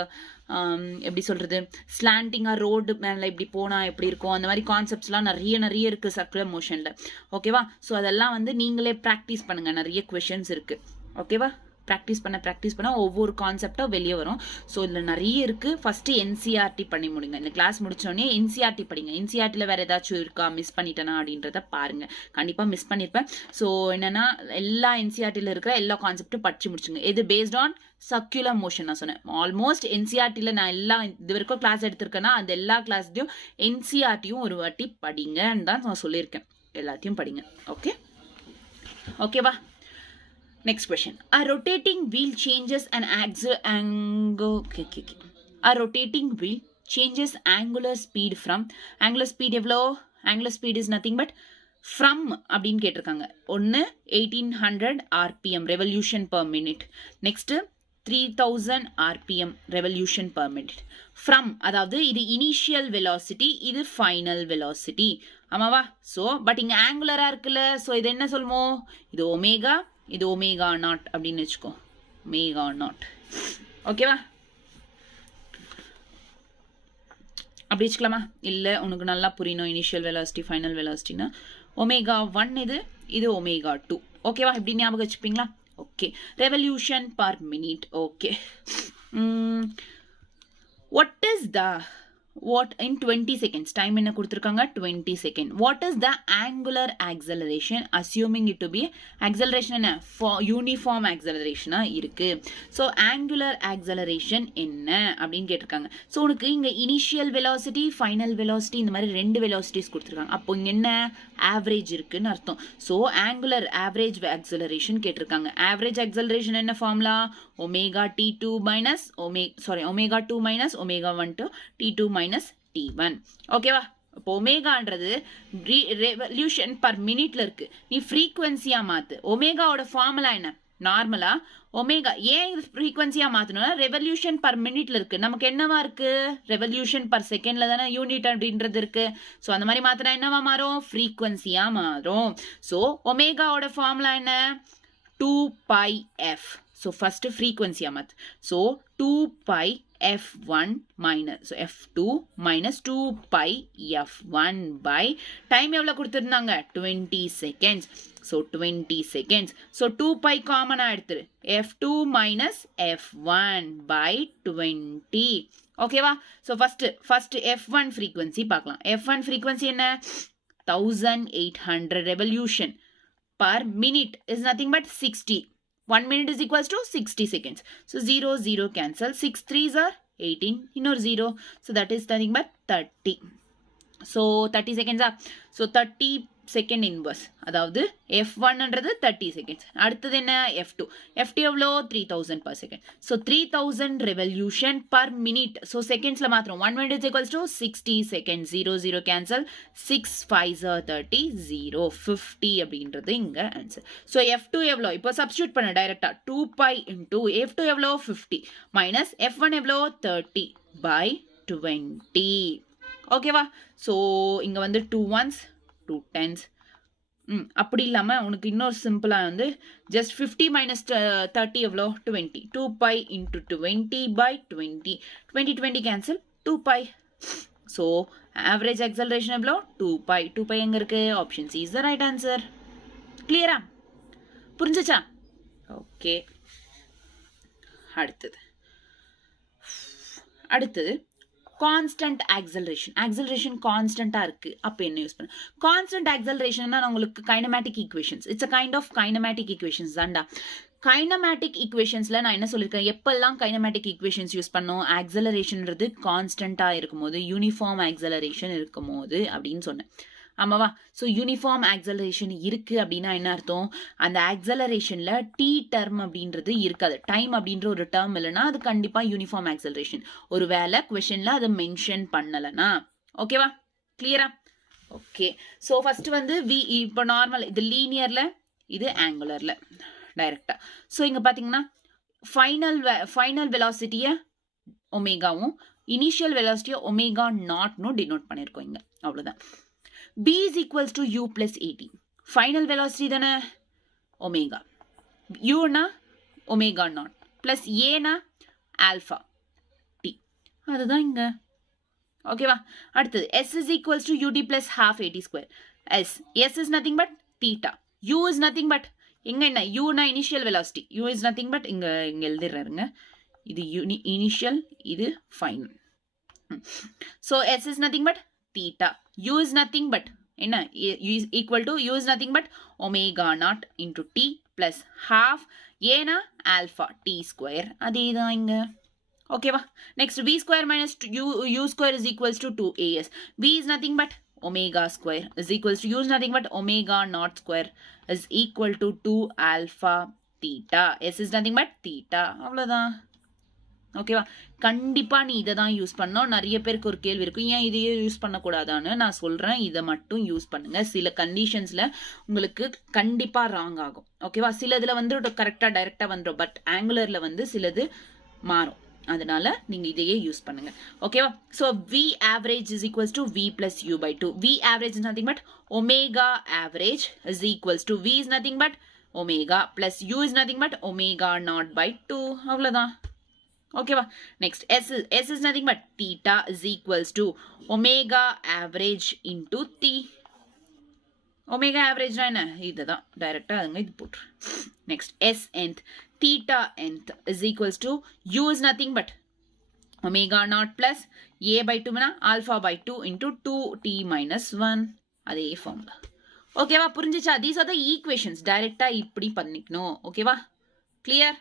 எப்படி சொல்றது, ஸ்லாண்டிங்கா ரோடு மேல இப்படி போனா எப்படி இருக்கும், அந்த மாதிரி கான்செப்ட்ஸ்லாம் நிறைய இருக்கு சர்க்குலர் மோஷன்ல. ஓகேவா? ஸோ அதெல்லாம் வந்து நீங்களே ப்ராக்டிஸ் பண்ணுங்க. நிறைய கொஷின்ஸ் இருக்கு. ஓகேவா? ப்ராக்டிஸ் பண்ண ஒவ்வொரு கான்செப்டாக வெளியே வரும். ஸோ இதில் நிறைய இருக்குது. ஃபஸ்ட்டு என்சிஆர்டி பண்ணி முடிங்க. இந்த கிளாஸ் முடித்தோடனே என்சிஆர்டி படிங்க. என்சிஆர்டியில் வேறு ஏதாச்சும் இருக்கா, மிஸ் பண்ணிட்டேனா அப்படின்றத பாருங்கள். கண்டிப்பாக மிஸ் பண்ணியிருப்பேன். ஸோ என்னென்னா எல்லா என்சிஆர்டியில் இருக்கிற எல்லா கான்செப்டும் படித்து முடிச்சுங்க. இது பேஸ்ட் ஆன் சர்க்குலர் மோஷன் நான் சொன்னேன். ஆல்மோஸ்ட் என்சிஆர்டியில் நான் எல்லாம் இது வரைக்கும் கிளாஸ் எடுத்திருக்கேன்னா அந்த எல்லா கிளாஸ்லையும் என்சிஆர்டியும் ஒரு வாட்டி படிங்கன்னு தான் நான் சொல்லியிருக்கேன். எல்லாத்தையும் படிங்க. ஓகேவா? Next question. A rotating wheel changes an angle. A rotating wheel changes angular speed from angular speed எவ்வளோ? Angular speed is nothing but from அப்படின்னு கேட்டிருக்காங்க. ஒன்று 1800 RPM revolution per minute. Next 3000 RPM revolution per minute. From அதாவது இது initial velocity, இது final velocity. ஆமாவா? So but இங்கே ஆங்குலரா இருக்குல்ல, ஸோ இது என்ன சொல்லுவோம்? இது ஒமேகா, இது ஒமேகா நாட் அப்படின்னு வச்சுக்கோ. Omega not. ஓகேவா? அப்படி வச்சுக்கலாமா? இல்லை உனக்கு நல்லா புரியணும் இனிஷியல் வெலாசிட்டி ஃபைனல் வெலாசிட்டினா ஒமேகா 1 இது ஒமேகா 2. ஓகேவா? இப்படி ஞாபகம் வச்சுப்பீங்களா? Okay. Revolution per minute. Okay. What is the what in 20 seconds time என்ன கொடுத்திருக்காங்க? 20 second. What is the angular acceleration assuming it to be acceleration என்ன? uniform acceleration இருக்கு. So angular acceleration என்ன அப்படின்னு கேட்டிருக்காங்க. ஸோ உனக்கு இங்க இனிஷியல் வெலாசிட்டி ஃபைனல் வெலாசிட்டி இந்த மாதிரி ரெண்டு வெலாசிட்டிஸ் கொடுத்துருக்காங்க. அப்போ இங்க என்ன ஆவரேஜ் இருக்குன்னு அர்த்தம். ஸோ ஆங்குலர் ஆவரேஜ் acceleration கேட்டிருக்காங்க. ஆவரேஜ் acceleration என்ன formula? omega t2 minus omega 2 minus omega 1 to t2 minus t1. ஓகேவா? இப்போ ஒமேகான்றது ரெவல்யூஷன் பர் மினிட்ல இருக்கு. நீ ஃப்ரீக்வன்சியா மாத்து. ஒமேகாவோட ஃபார்முலா என்ன? நார்மலா ஒமேகா ஏன் ஃப்ரீக்வன்சியா மாத்தணும்னா ரெவல்யூஷன் பர் மினிட்ல இருக்கு. நமக்கு என்னவா இருக்கு? ரெவல்யூஷன் பர் செகண்ட்ல தானே யூனிட் அப்படின்றது இருக்கு. ஸோ அந்த மாதிரி மாத்தினா என்னவா மாறும்? ஃப்ரீக்வன்சியா மாறும். ஸோ ஒமேகாவோட ஃபார்முலா என்ன? 2πf. So first frequency amath. So 2 pi f1 minus, so f2 minus 2 pi f1 by time எவ்வளவு கொடுத்திருந்தாங்க 20 seconds. So 20 seconds. So 2 pi common எடுத்துரு, f2 minus f1 by 20. ஓகேவா? So first f1 frequency பார்க்கலாம். f1 frequency என்ன? 1800 revolution per minute is nothing but 60. 1 minute is equals to 60 seconds. So 0, 0 cancel. 6 3s are 18. Inner 0. So that is nothing but 30. So 30 seconds are. So 30 second inverse. அதாவது F1 என்றது 30 seconds. அடுத்தது என்ன? F2. F2 எவ்வளோ? 3000 per second. So 3000 revolution per minute. So secondsல மாத்திரம். 1 minute is equals to 60 seconds. 0, 0 cancel. 6 5s are 30. 0, 50 அப்படின்றது இங்க answer. So F2 எவ்வளோ? இப்போ substitute பண்ண டைரக்டா. 2 pi into F2 எவ்வளோ? 50 minus F1 எவ்வளோ? 30 by 20. ஓகேவா? So இங்க வந்து 2 ones 2 10s. அப்படி இல்லாம உனக்கு இன்னொரு சிம்பிளா வந்து just 50 minus 30 எவ்வளோ? 20. 2 pi into 20 by 20. 20 20 cancel. 2 pi. So average acceleration எவ்வளோ? 2 pi. 2 pi எங்க இருக்கு? Option C is the right answer. கிளியரா? புரிஞ்சுச்சா? ஓகே. அடுத்தது constant acceleration constant இருக்கு. அப்ப என்ன யூஸ் பண்ண? constant acceleration நான் உங்களுக்கு kinematic equations. It's a kind of kinematic equations தான்டா. kinematic equationsல நான் என்ன சொல்லிருக்கேன்? எப்பெல்லாம் kinematic equations யூஸ் பண்ணோம்? accelerationன்றது கான்ஸ்டன்டா இருக்கும்போது, யூனிஃபார்ம் acceleration இருக்கும்போது அப்படின்னு சொன்னேன். ஆமாவா? ஸோ யூனிஃபார்ம் ஆக்சலரேஷன் இருக்கு அப்படின்னா என்ன அர்த்தம்? அந்த ஆக்சலரேஷன்ல டி டர்ம் அப்படின்றது இருக்காது. டைம் அப்படின்ற ஒரு டேர்ம் இல்லைன்னா அது கண்டிப்பா யூனிஃபார்ம் ஆக்சலரேஷன். ஒரு வேளை கொஸ்டின்ல அதை மென்ஷன் பண்ணலனா. ஓகேவா? கிளியரா? ஓகே. ஸோ ஃபர்ஸ்ட் வந்து இப்போ நார்மல் இது லீனியர்ல, இது ஆங்குலர்ல டைரக்டா. ஸோ இங்க பாத்தீங்கன்னா ஃபைனல் வெலாசிட்டிய ஒமேகாவும் இனிஷியல் வெலாசிட்டிய ஒமேகா நாட்னு டினோட் பண்ணிருக்கோம் இங்க. அவ்வளவுதான். B is equals to U plus 80. Final velocity தானே omega. U na omega naught plus A na alpha t. அதுதான் இங்க. ஓகேவா? அடுத்தது S is equals to UT plus half 80 square. S is nothing but theta. U is nothing but எங்க என்ன? U na initial velocity. U is nothing but இங்க எழுதிடுறாருங்க. இது initial, இது final. So S is nothing but theta. U is nothing but என்ன? U is equal to U is nothing but omega naught into t plus half A na alpha t square. அதே தான் இங்க. ஓகேவா? Next V square minus U square is equals to 2AS. V is nothing but omega square is equals to U is nothing but omega naught square is equal to 2 alpha theta. S is nothing but theta. அவ்வளவுதான். ஓகேவா? கண்டிப்பா நீ இதை தான் use பண்ணோம். நிறைய பேருக்கு ஒரு கேள்வி இருக்கும், ஏன் இதையே யூஸ் பண்ணக்கூடாதான்னு. நான் சொல்றேன், இதை மட்டும் யூஸ் பண்ணுங்க. சில கண்டிஷன்ஸ்ல உங்களுக்கு கண்டிப்பா ராங் ஆகும். ஓகேவா? சில இதுல வந்து கரெக்டா டைரக்டா வந்துடும். பட் ஆங்குலர்ல வந்து சிலது மாறும். அதனால நீங்க இதையே யூஸ் பண்ணுங்க. ஓகேவா? So V average is equals to V plus U by 2. V average is nothing but omega average is equals to V is nothing but omega plus U is nothing but omega naught by 2. அவ்வளவுதான். ஓகேவா? Next S is nothing but theta is equals to omega average into T. omega average என்ன? இதுதான் டைரக்டா அதுங்க இது போட்டு. Next S nth theta nth is equals to U is nothing but omega naught plus A by 2 னா alpha by 2 into 2t minus 1. அதே formula. ஓகேவா? புரிஞ்சுச்சா? these are the equations. டைரக்டா இப்படி பண்ணிக்கணும். ஓகேவா? கிளியர்?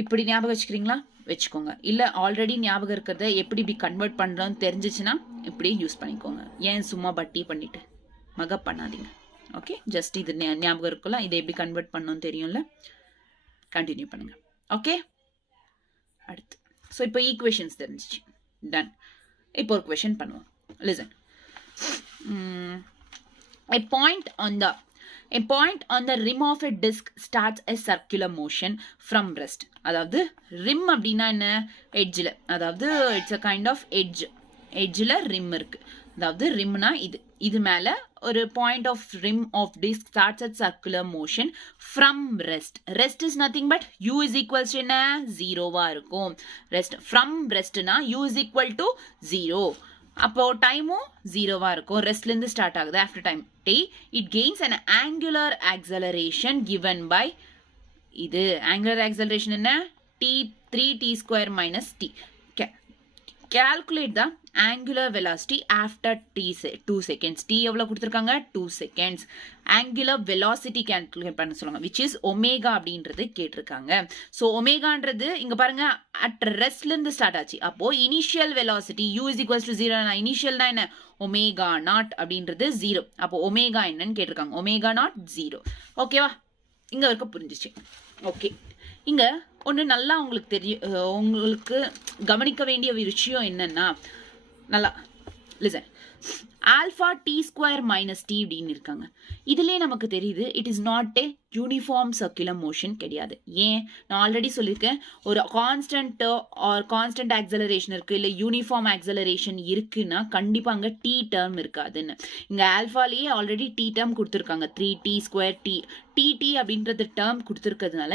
இப்படி ஞாபகம் வச்சுக்கிறீங்களா? வச்சுக்கோங்க. இல்ல ஆல்ரெடி ஞாபகம் இருக்கிறத எப்படி இப்படி கன்வெர்ட் பண்றோம்னு தெரிஞ்சிச்சுன்னா இப்படி யூஸ் பண்ணிக்கோங்க. ஏன் சும்மா பட்டி பண்ணிட்டு மகப் பண்ணாதீங்க. ஓகே? ஜஸ்ட் இது ஞாபகம் இருக்குல்ல, இதை எப்படி கன்வெர்ட் பண்ணணும்னு தெரியும்ல. கண்டினியூ பண்ணுங்க. ஓகே? அடுத்து ஸோ இப்போ ஈக்குவேஷன்ஸ் தெரிஞ்சிச்சு. டன். இப்போ ஒரு கொஸ்டின் பண்ணுவோம். Listen. A point on the rim of a disc starts a circular motion from rest. அதாவது rim அப்படின்னா என்ன? எட்ஜில். அதாவது இட்ஸ் அ கைண்ட் ஆஃப் எட்ஜில் ரிம் இருக்கு. அதாவது ரிம்னா இது மேல ஒரு point of rim of disk starts at circular motion from rest. Rest is nothing but u is equals to என்ன 0வா இருக்கும். rest from restனா u is equal to 0. அப்போ டைமும் 0வா இருக்கும். ரெஸ்ட்லேருந்து ஸ்டார்ட் ஆகுது after time t. it gains an angular acceleration given by இது angular acceleration என்ன t 3t square minus t. Calculate the angular velocity after 2 seconds. t எவ்வளோ கொடுத்துருக்காங்க 2 seconds. angular velocity calculate பண்ண சொல்லுங்க which is omega அப்படின்றது கேட்டிருக்காங்க. So ஒமேகான்றது இங்க பாருங்க at restலேருந்து ஸ்டார்ட் ஆச்சு. அப்போ initial velocity u is equals to 0. இனிஷியல்னா என்ன ஒமேகா நாட் அப்படின்றது 0. அப்போ ஒமேகா என்னன்னு கேட்டிருக்காங்க. Omega not 0. ஓகேவா, இங்க வரைக்கும் புரிஞ்சிச்சு. ஓகே, இங்க ஒன்று நல்லா உங்களுக்கு தெரியும், உங்களுக்கு கவனிக்க வேண்டிய விஷயம் என்னன்னா, நல்லா listen, alpha t square minus t அப்படின்னு இருக்காங்க. இதுலேயே நமக்கு தெரியுது it is not a uniform circular motion கிடையாது. ஏன், நான் ஆல்ரெடி சொல்லியிருக்கேன், ஒரு கான்ஸ்டன்ட் ஆர் கான்ஸ்டன்ட் ஆக்சலரேஷன் இருக்குது இல்லை யூனிஃபார்ம் ஆக்சலரேஷன் இருக்குன்னா கண்டிப்பாக அங்கே டி டேர்ம் இருக்காதுன்னு. இங்கே ஆல்ஃபாலேயே ஆல்ரெடி டி டேர்ம் கொடுத்துருக்காங்க, 3t ஸ்கொயர் டி டிடி அப்படின்றது டேர்ம் கொடுத்துருக்கிறதுனால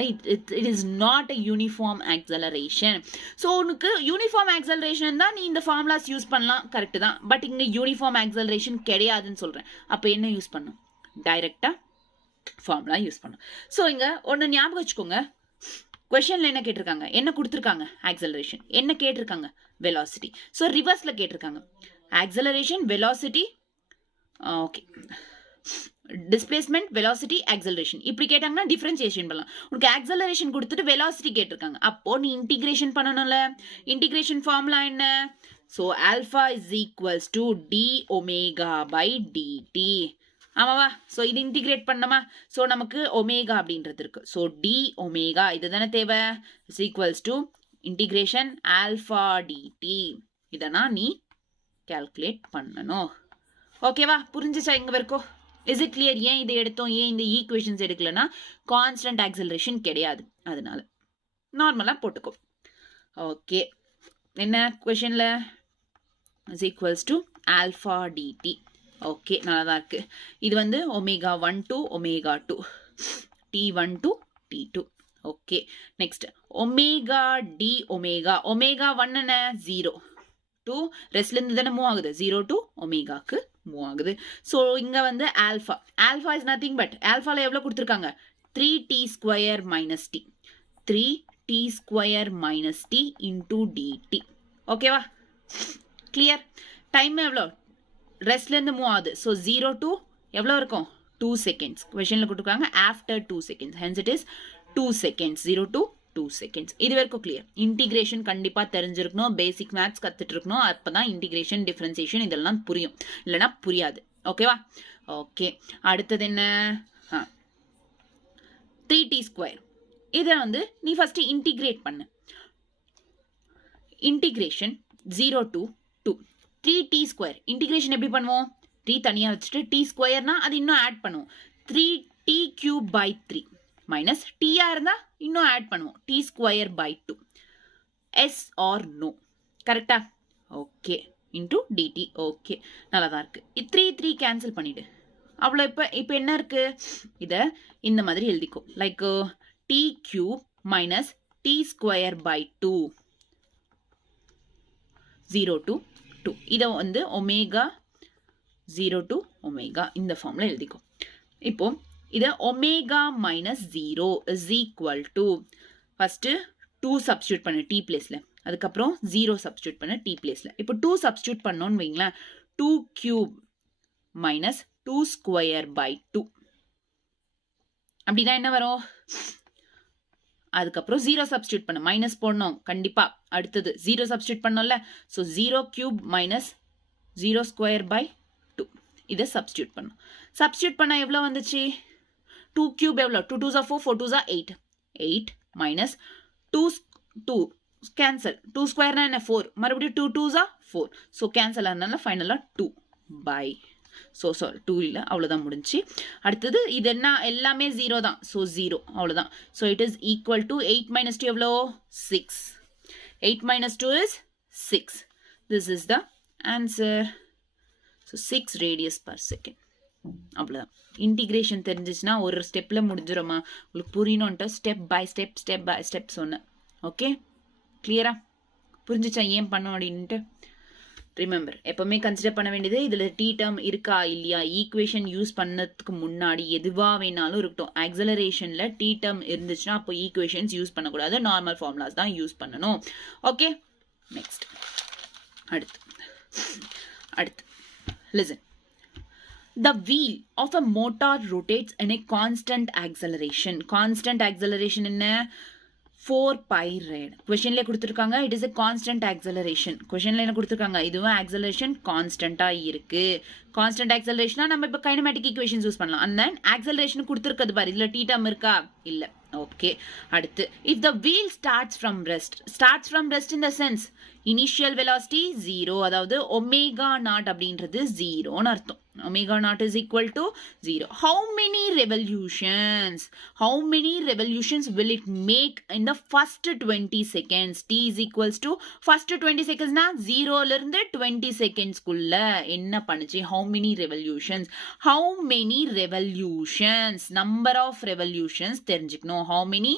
it is not a uniform acceleration. So உனக்கு யூனிஃபார்ம் ஆக்சலரேஷன் தான் நீ இந்த ஃபார்முலாஸ் யூஸ் பண்ணலாம், கரெக்டு தான். பட் இங்கே யூனிஃபார்ம் ஆக்சலரேஷன் கிடையாதுன்னு சொல்கிறேன். அப்போ என்ன யூஸ் பண்ணும், டைரெக்டாக ஃபார்முலா யூஸ் பண்ணும். ஸோ இங்கே ஒன்று ஞாபகம் வச்சுக்கோங்க, கொஷனில் என்ன கேட்டிருக்காங்க, என்ன கொடுத்துருக்காங்க ஆக்சலரேஷன், என்ன கேட்டிருக்காங்க வெலாசிட்டி. ஸோ ரிவர்ஸில் கேட்டிருக்காங்க acceleration velocity, okay, displacement velocity acceleration. இப்படி கேட்டாங்கன்னா டிஃபரன்சியேஷன் பண்ணலாம். உனக்கு ஆக்சலரேஷன் கொடுத்துட்டு வெலாசிட்டி கேட்டிருக்காங்க, அப்போ நீ இன்டிகிரேஷன் பண்ணணும்ல. இன்டிகிரேஷன் ஃபார்முலா என்ன, so alpha is equals to d omega by dt. ஆமாவா, ஸோ இது இன்டிகிரேட் பண்ணமா, ஸோ நமக்கு ஒமேகா அப்படின்றது இருக்கு. ஸோ டி ஒமேகா இது தானே தேவை, is equals to integration alpha dt. இதனா நீ கால்குலேட் பண்ணணும். ஓகேவா, புரிஞ்சுச்சா இங்க வரைக்கும்? Is it clear? ஏன் இதை எடுத்தோம், ஏன் இந்த ஈக்குவேஷன்ஸ் எடுக்கலன்னா கான்ஸ்டன்ட் ஆக்சலரேஷன் கிடையாது, அதனால நார்மலாக போட்டுக்கோ. ஓகே, என்ன கொஷனில் is equals to alpha dt. Okay, நல்லா தான் இருக்கு. இது வந்து omega 1 to omega 2, t1 to t2. Okay, next omega d omega. Omega 1 என்ன 0 to ரெஸ்ட்லேருந்து தானே மூவ் ஆகுது, 0 to ஒமேகாக்கு மூவ் ஆகுது. ஸோ இங்கே வந்து alpha, alpha is nothing but ஆல்ஃபாவில் எவ்வளோ கொடுத்துருக்காங்க 3t square minus t, 3t square minus t into dt. ஓகேவா, கிளியர்? டைம் எவ்வளோ ரெஸ்ட்லேருந்து மூவ் ஆகுது, ஸோ 0 to எவ்வளோ இருக்கும் 2 seconds. கொஷனில் கொடுத்துருக்காங்க after 2 seconds, hence it is 2 seconds, 0 to 2 seconds. இது வரைக்கும் கிளியர்? இன்டிகிரேஷன் கண்டிப்பாக தெரிஞ்சிருக்கணும், பேசிக் மேத்ஸ் கற்றுட்டு இருக்கணும், அப்போ தான் இன்டிகிரேஷன் டிஃப்ரென்சியேஷன் இதெல்லாம் புரியும், இல்லைனா புரியாது. ஓகேவா, ஓகே. அடுத்தது என்ன, 3t ஸ்கொயர். இதை வந்து நீ ஃபஸ்ட்டு இன்டிகிரேட் பண்ணு. Integration 0 to 2, 3t square. Integration எப்படி பண்ணுவோம், 3 தனியாக வச்சுட்டு டி ஸ்கொயர்னா அது இன்னும் ஆட் பண்ணுவோம், 3t cube by 3 மைனஸ் டீயா இருந்தால் இன்னும் ஆட் பண்ணுவோம், t square by 2. Yes or no, கரெக்டா? Okay, into dt. ஓகே, நல்லா தான் இருக்கு. 3 கேன்சல் பண்ணிவிடு, அவ்வளோ. இப்போ என்ன இருக்கு, இதை இந்த மாதிரி எழுதிக்கோ, like t cube minus t square by 2, 0 to 2. இதை வந்து ஒமேகா 0 to ஒமேகா இந்த ஃபார்மில் எழுதிக்கோ. இப்போ இதை omega minus 0 is equal to, first 2 substitute பண்ணு டி பிளேஸில், அதுக்கப்புறம் 0 சப்ஸ்டியூட் பண்ணு டி பிளேஸில். இப்போ 2 சப்ஸ்டியூட் பண்ணோன்னு வைங்களேன், 2 கியூப் மைனஸ் 2 ஸ்கொயர் பை 2 அப்படின்னா என்ன வரும், அதுக்கப்புறம் 0 சப்ஸ்டியூட் பண்ணு, மைனஸ் போடணும் கண்டிப்பாக. அடுத்தது 0 சப்ஸ்டியூட் பண்ணோம்ல, so 0 cube minus 0 square by 2 இதை சப்ஸ்டியூட் பண்ணும். சப்ஸ்டியூட் பண்ணால் எவ்வளோ வந்துச்சு, 2 cube எவ்வளோ, 2 2s are 4, 4 2s are 8, 8 minus 2 cancel, 2 square என்ன 4, மறுபடியும் 2 2s are 4, ஸோ கேன்சல் ஆனால ஃபைனலாக 2 by, ஸோ 2 இல்லை, அவ்வளோதான் முடிஞ்சு. அடுத்தது இது என்ன, எல்லாமே 0 தான், ஸோ 0, அவ்வளோதான். So it is equal to 8 minus 2 எவ்வளோ 6, 8 minus 2 is 6. This is the answer. So 6 radius per second. அவ்வளோதான். இன்டிகிரேஷன் தெரிஞ்சிச்சுன்னா ஒரு ஸ்டெப்ல முடிஞ்சிருமா? உங்களுக்கு புரியணும்ட்டு ஸ்டெப் பை ஸ்டெப் சொன்னேன். ஓகே, கிளியரா புரிஞ்சிச்சா ஏன் பண்ணோம் அப்படின்ட்டு? ரிமெம்பர், எப்பவுமே கன்சிடர் பண்ண வேண்டியது இதுல டி டேர்ம் இருக்கா இல்லையா. ஈக்குவேஷன் யூஸ் பண்ணதுக்கு முன்னாடி எதுவா வேணாலும் இருக்கட்டும், ஆக்சலரேஷன்ல டி டேர்ம் இருந்துச்சுன்னா அப்போ ஈக்குவேஷன்ஸ் யூஸ் பண்ணக்கூடாது, நார்மல் ஃபார்முலாஸ் தான் யூஸ் பண்ணணும். ஓகே, நெக்ஸ்ட் அடுத்து listen. The wheel of a motor rotates in a constant acceleration. Constant acceleration என்ன? 4 pi rad. Questionல கொடுத்திருக்காங்க it is a constant acceleration. Questionல என்ன கொடுத்திருக்காங்க? இதுவும் acceleration கான்ஸ்டன்ட்டா இருக்கு. கான்ஸ்டன்ட் acceleration நம்ம இப்ப கைனமேட்டிக் ஈக்குவேஷன்ஸ் யூஸ் பண்ணலாம். and then acceleration கொடுத்திருக்கிறது பாரு, இதுல t term இருக்கா? இல்ல. ஓகே, அடுத்து if the wheel starts from rest in the sense initial velocity 0, அதாவது omega naught அப்படின்றது 0 ன்னு அர்த்தம். Omega naught is equal to 0. How many revolutions will it make in the first 20 seconds? T is equals to first 20 seconds na 0 ல இருந்து 20 seconds குள்ள என்ன பண்ணுச்சு? How many revolutions? Number of revolutions தெரிஞ்சுக்கணும். How many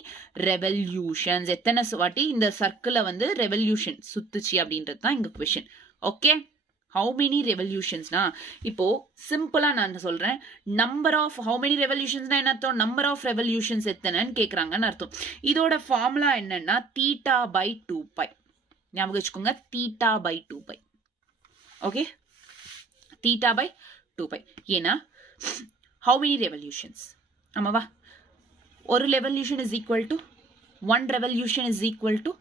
revolutions? எத்தனை வாட்டி இந்த சர்க்கிளை வந்து ரெவல்யூஷன் சுத்துச்சு அப்படின்றது தான் இங்க question. Okay, how many revolutions na இப்போ சிம்பிளா நான் சொல்றேன். Number of how many revolutions na என்ன அர்த்தம்? நம்பர் ஆஃப் ரெவல்யூஷன்ஸ் எத்தனைன்னு கேக்குறாங்கன்னு அர்த்தம். இதோட ஃபார்முலா என்னன்னா தீட்டா பை 2π. ஞாபகம் வச்சுக்கோங்க, theta by 2π. Okay, theta by 2π. ஏன்னா how many revolutions, ஆமாவா? ஒரு revolution is equal to 1 revolution is equal to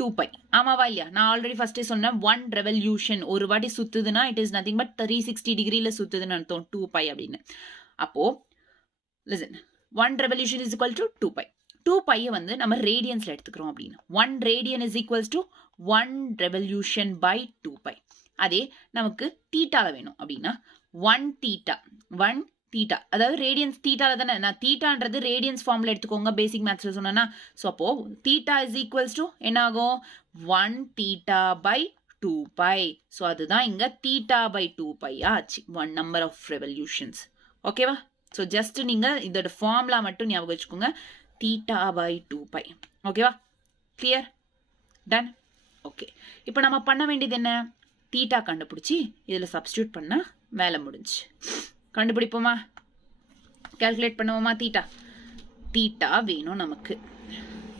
2π. ஆமாவா இல்லையா? நான் ஆல்ரெடி ஃபர்ஸ்டே சொன்னேன், 1 ரெவல்யூஷன் ஒரு வாட்டி சுத்துதுன்னா இட் இஸ் நத்திங் பட் 360 டிகிரில சுத்துதுன்னு அர்த்தம் 2π அப்படின்னு. அப்போ listen, 1 revolution is equal to 2π. 2π வந்து நம்ம ரேடியன்ஸ்ல எடுத்துக்கிறோம் அப்படின்னு. 1 radian is equals to 1 revolution by 2π. அதே நமக்கு தீட்டால வேணும் அப்படின்னா 1 தீட்டா, அதாவது ரேடியன்ஸ் தீட்டால தானே. நான் தீட்டான்றது ரேடியன்ஸ் ஃபார்ம்ல எடுத்துக்கோங்க, பேசிக் மேத்ஸ்ல சொன்னா. ஸோ அப்போ தீட்டா இஸ் ஈக்குவல்ஸ் டு என்ன ஆகும்? 1 தீட்டா பை 2π. ஸோ அதுதான் இங்க தீட்டா பை 2π ஆச்சு, 1 நம்பர் ஆஃப் ரெவல்யூஷன்ஸ். ஓகேவா? ஸோ ஜஸ்ட் நீங்க இதோட ஃபார்முலா மட்டும் ஞாபகம் வச்சுக்கோங்க, தீட்டா பை 2π. ஓகேவா? கிளியர்? டன்? ஓகே, இப்போ நம்ம பண்ண வேண்டியது என்ன? தீட்டா கண்டுபிடிச்சி இதுல சப்ஸ்டியூட் பண்ண வேலை முடிஞ்சு. கண்டுபிடிப்போமா? கால்குலேட் பண்ணுவோமா? தீட்டா வேணும் நமக்கு.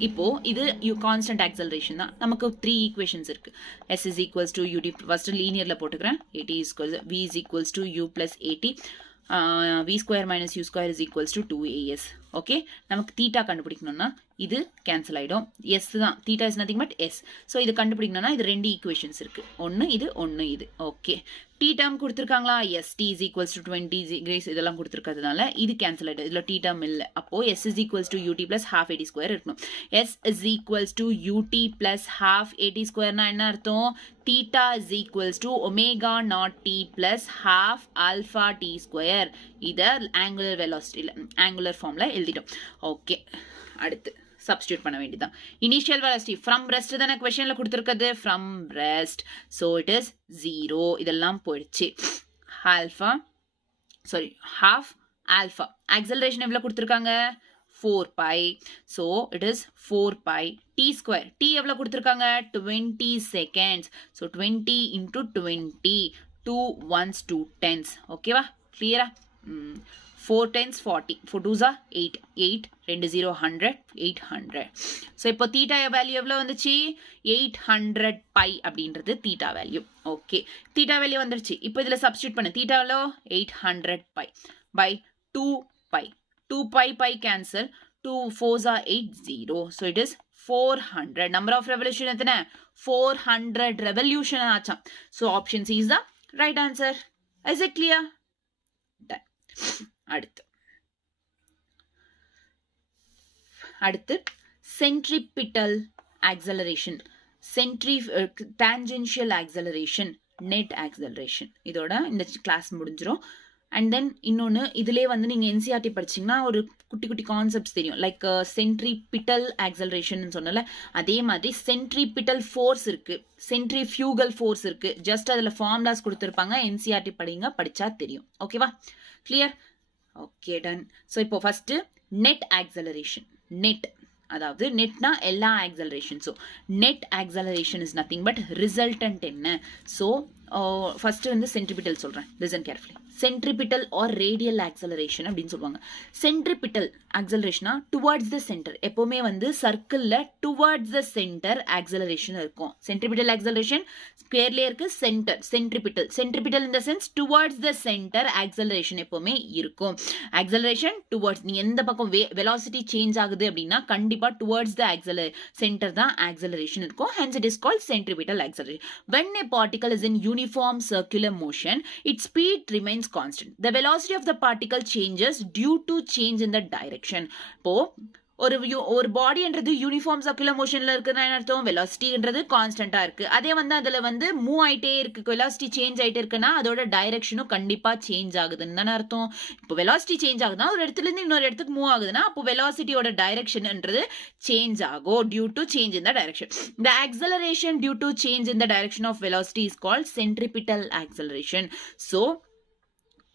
இப்போ இது கான்ஸ்டன்ட் ஆக்சலரேஷன் தான். நமக்கு 3 ஈக்குவேஷன்ஸ் இருக்கு. s is equals to ut, first லீனியர்ல போட்டுக்கிறேன். at is equals v is equals to u plus at, v square minus u square is equals to 2as. Okay, நமக்கு தீட்டா கண்டுபிடிக்கணும்னா இது கேன்சல் ஆயிடும். S தான், theta is nothing but s. So இது கண்டுபிடிக்கணும்னா இது 2 ஈக்குவேஷன்ஸ் இருக்கு, ஒன்று இது. ஓகே, டி டேர்ம் கொடுத்துருக்காங்களா? Yes, t is equals to 20 degrees இதெல்லாம் கொடுத்துருக்கிறதுனால இது கேன்சல் ஆயிடும். இதில் டி டேர்ம் இல்லை. அப்போ s is equals to u t plus half a t square இருக்கணும். S is equals to u t plus half a t ஸ்கொயர்னா என்ன அர்த்தம்? Theta is equals to omega naught t plus half alpha t square. இதை angular வெலாசிட்டியில் angular ஃபார்மில் எழுதிட்டோம். Okay, அடுத்து substitute பண்ண வேண்டியதான். இனிஷியல் வெலாசிட்டி ஃப்ரம் ரெஸ்ட் தானே क्वेश्चनல கொடுத்திருக்கிறது, from rest. So it is 0. இதெல்லாம் போயிடுச்சு. half alpha. ஆக்சலரேஷன் எவ்வளவு கொடுத்திருக்காங்க? 4π. so it is 4π t square. t எவ்வளவு கொடுத்திருக்காங்க? 20 seconds. so 20 into 20, 2 ones 2 tens. ஓகேவா? கிளியரா? 4 tens 40, 4 2s are 8, 8 2 0 100, 800. so இப்போ தீட்டா வேல்யூ எவ்வளவு வந்துச்சு? 800 பை அப்படின்றது theta value. Okay, theta value வந்துருச்சு. இப்போ இதுல சப்ஸ்டிட்யூட் பண்ணு. தீட்டா எவ்வளோ? 800 by by 2π. 2π by cancel, 2 4s are 80. so it is 400. number of revolution எத்தனை? 400 revolution ஆச்சாம். so option C is the right answer. is it clear? done. அடுத்து centripetal acceleration, tangential acceleration, net acceleration. இதோட இந்த class முடிஞ்சிரும். And then இன்னொன்று இதிலே வந்து நீங்கள் NCERT படிச்சிங்கன்னா ஒரு குட்டி குட்டி கான்செப்ட்ஸ் தெரியும். லைக் சென்ட்ரிபிட்டல் ஆக்சலரேஷன் சொன்னல, அதே மாதிரி சென்ட்ரிபிட்டல் ஃபோர்ஸ் இருக்குது, சென்ட்ரிஃபியூகல் ஃபோர்ஸ் இருக்குது. ஜஸ்ட் அதில் ஃபார்முலாஸ் கொடுத்துருப்பாங்க, என்சிஆர்டி படிங்க, படித்தா தெரியும். ஓகேவா? கிளியர்? Okay, done. ஸோ இப்போ ஃபஸ்ட்டு நெட் ஆக்சலரேஷன். நெட் அதாவது நெட்னா எல்லா ஆக்சலரேஷன்ஸும். Net acceleration is nothing but resultant என்ன. ஸோ ஃபர்ஸ்ட் வந்து சென்ட்ரிபிட்டல் சொல்கிறேன், listen carefully. Centripetal or radial acceleration அப்படின்னு சொல்லுவாங்க. சென்ட்ரிபிட்டல் ஆக்சலரேஷனா டுவர்ட்ஸ் த சென்டர், எப்போவுமே வந்து சர்க்கிளில் டுவர்ட்ஸ் த சென்டர் ஆக்சலரேஷன் இருக்கும். சென்ட்ரிபிட்டல் ஆக்சலரேஷன் பேர்லேயே இருக்கு, centre. Centripetal, centripetal in the sense towards the centre acceleration எப்போவுமே இருக்கும். ஆக்சலரேஷன் டுவர்ட்ஸ், நீ எந்த பக்கம் வெலாசிட்டி சேஞ்ச் ஆகுது அப்படின்னா கண்டிப்பாக டுவர்ட்ஸ் த சென்டர் தான் ஆக்சலரேஷன் இருக்கும். Hence it is called centripetal acceleration. when a particle is in uniform circular motion, its speed remains constant. The velocity of the particle changes due to change in the direction. இப்போ ஒரு பாடின்றது uniform circular மோஷன்ல இருக்குன்னு அர்த்தம், வெலாசிட்டின்றது கான்ஸ்டன்டா இருக்கு. அதே வந்து அதுல வந்து move ஆயிட்டே இருக்கு, வெலாசிட்டி சேஞ்ச் ஆயிட்டே இருக்குன்னா அதோட டைரக்ஷனும் கண்டிப்பா சேஞ்ச் ஆகுதுன்னு தானே அர்த்தம். இப்போ வெலாசிட்டி சேஞ்ச் ஆகுதுன்னா ஒரு இடத்துல இருந்து இன்னொரு இடத்துக்கு மூவ் ஆகுதுன்னா அப்போ வெலாசிட்டியோட டைரக்ஷன்ன்றது சேஞ்ச் ஆகும் due to change in the direction. The acceleration due to change in the direction of velocity is called centripetal acceleration. So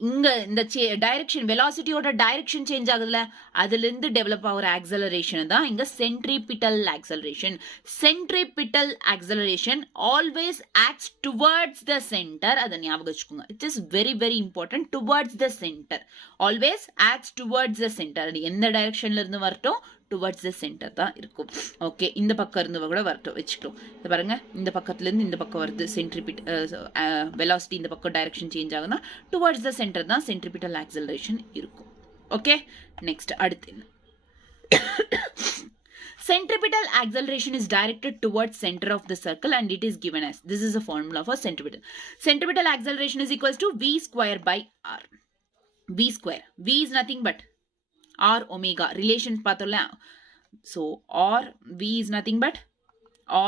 இங்க இந்த டைரக்ஷன், வெலாசிட்டியோட டைரக்ஷன் சேஞ்ச் ஆகுதுல, அதுல இருந்து டெவலப் ஆகிற ஆக்சலரேஷன் தான் இங்க centripetal acceleration. Centripetal acceleration always acts towards the centre. அதை ஞாபகம் வச்சுக்கோங்க. It is very very important. Towards the centre, always acts towards the centre. அது எந்த டைரக்ஷன்ல இருந்து வரட்டும் டுவர்ட்ஸ் த சென்டர் தான் இருக்கும். ஓகே, இந்த பக்கம் இருந்து கூட வரட்டும் வச்சுக்கிட்டோம். இது பாருங்க, இந்த பக்கத்துல இருந்து இந்த பக்கம் வருது வெலாசிட்டி, இந்த பக்கம் டைரக்ஷன் சேஞ்ச் ஆகுதுன்னா டுவர்ட்ஸ் த சென்டர் தான் சென்ட்ரிபிட்டல் ஆக்சலரேஷன் இருக்கும். ஓகே, நெக்ஸ்ட் அடுத்து centripetal acceleration is directed towards center of the circle and it is given as, this is a formula for centripetal. Centripetal acceleration is equals to v square by r. v square, v is nothing but r omega, relation பார்த்தோம்ல. so r, v is nothing but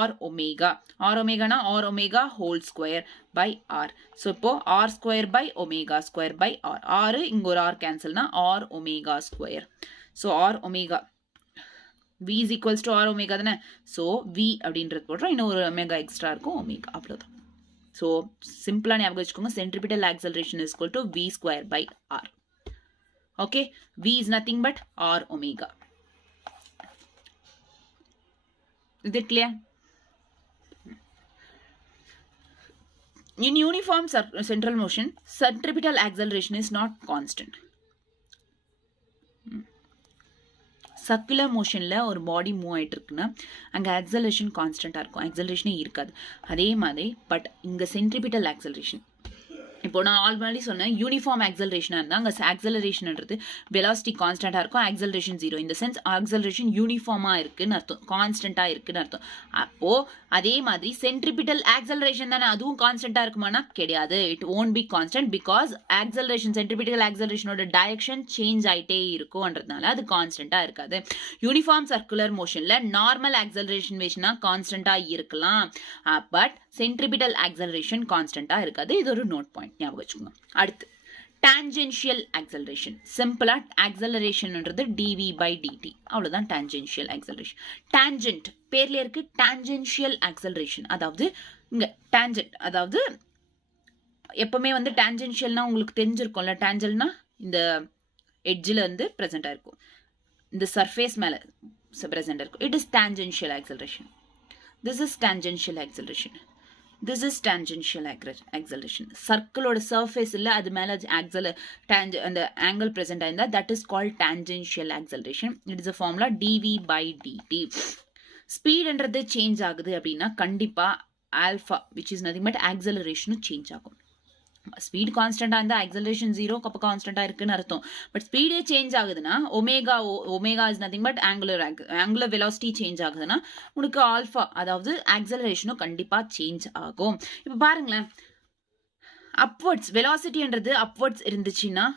r omega. r omega na r omega whole square by r. so இப்போ r square by omega square by r. r இங்க ஒரு r cancel na r omega square. so r omega, v is equals to r omega தானே. so v அப்படின்றது போடுறோம், இன்னும் ஒரு omega extra இருக்கும், omega அவ்வளவுதான். so சிம்பிளா ஞாபகம் வச்சுக்கோங்க, centripetal acceleration is equal to v square by r. okay, v is nothing but r omega. Is it clear? In uniform central motion, centripetal acceleration is not constant. Circular மோஷனில் ஒரு பாடி move ஆகிட்டு இருக்குன்னா அங்கே acceleration கான்ஸ்டண்ட்டாக இருக்கும், ஆக்சலரேஷனே இருக்காது. அதே மாதிரி பட் இங்கே சென்ட்ரிபிட்டல் ஆக்சலரேஷன், இப்போ நான் ஆல்ரெடி சொன்னேன் யூனிஃபார்ம் ஆக்சலரேஷனாக இருந்தால் அங்கே ஆக்சலரேஷன்ன்றது வெலாசிட்டி கான்ஸ்டண்ட்டாக இருக்கும், ஆக்சலரேஷன் ஜீரோ. இந்த சென்ஸ் ஆக்சலரேஷன் யூனிஃபார்மாக இருக்குன்னு அர்த்தம், கான்ஸ்டண்ட்டாக இருக்குன்னு அர்த்தம். அப்போது அதே மாதிரி சென்ட்ரிபிட்டல் ஆக்சலரேஷன் தானே, அதுவும் கான்ஸ்டண்ட்டாக இருக்குமானா கிடையாது. It won't be constant because acceleration, centripetal ஆக்சலரேஷனோட டைரக்ஷன் சேஞ்ச் ஆகிட்டே இருக்கும்ன்றதுனால அது கான்ஸ்டண்ட்டாக இருக்காது. யூனிஃபார்ம் சர்க்குலர் மோஷனில் நார்மல் ஆக்சலரேஷன் வேஷனாக கான்ஸ்டண்ட்டாக இருக்கலாம், பட் சென்ட்ரிபிட்டல் ஆக்சலரேஷன் கான்ஸ்டண்ட்டாக இருக்காது. இது ஒரு நோட் பாயிண்ட் ஞாபகம் வச்சுக்கோங்க. அடுத்து டான்ஜென்ஷியல் ஆக்சலரேஷன். சிம்பிளா ஆக்சலரேஷன்ன்றது dv by dt, அவ்வளவுதான் டான்ஜென்ஷியல் ஆக்சலரேஷன். டான்ஜென்ட் பேர்ல இருக்கு, டான்ஜென்ஷியல் ஆக்சலரேஷன் அதாவது இங்க டான்ஜென்ட், அதாவது எப்பவுமே வந்து டான்ஜென்ஷியல்னா உங்களுக்கு தெரிஞ்சிருக்கும்ல, டான்ஜென்ட்னா இந்த எட்ஜில் இருந்து ப்ரெசென்ட் ஆயிருக்கும், இந்த சர்ஃபேஸ் மேல ப்ரெசென்ட் இருக்கும். It is tangential acceleration. this is tangential acceleration. this is tangential acceleration. சர்க்கிளோட சர்ஃபேஸ் இல்லை, அது மேலே அந்த ஆங்கிள் ப்ரெசென்ட் ஆயிருந்தா that is called tangential acceleration. it is a formula dv by dt. ஸ்பீடுன்றது சேஞ்ச் ஆகுது அப்படின்னா கண்டிப்பாக alpha which is nothing but acceleration change ஆகும். ஸ்பீட் கான்ஸ்டன்டா இருந்தால் ஆக்சலரேஷன் ஜீரோ, அப்போ கான்ஸ்டன்டா இருக்குன்னு அர்த்தம். பட் ஸ்பீடே சேஞ்ச் ஆகுதுன்னா omega is nothing but angular velocity change ஆகுதுன்னா உனக்கு ஆல்ஃபா அதாவது ஆக்சலரேஷனும் கண்டிப்பா சேஞ்ச் ஆகும். இப்போ பாருங்களேன், அப்வர்ட்ஸ் வெலாசிட்டின்றது அப்வர்ட்ஸ் இருந்துச்சுன்னா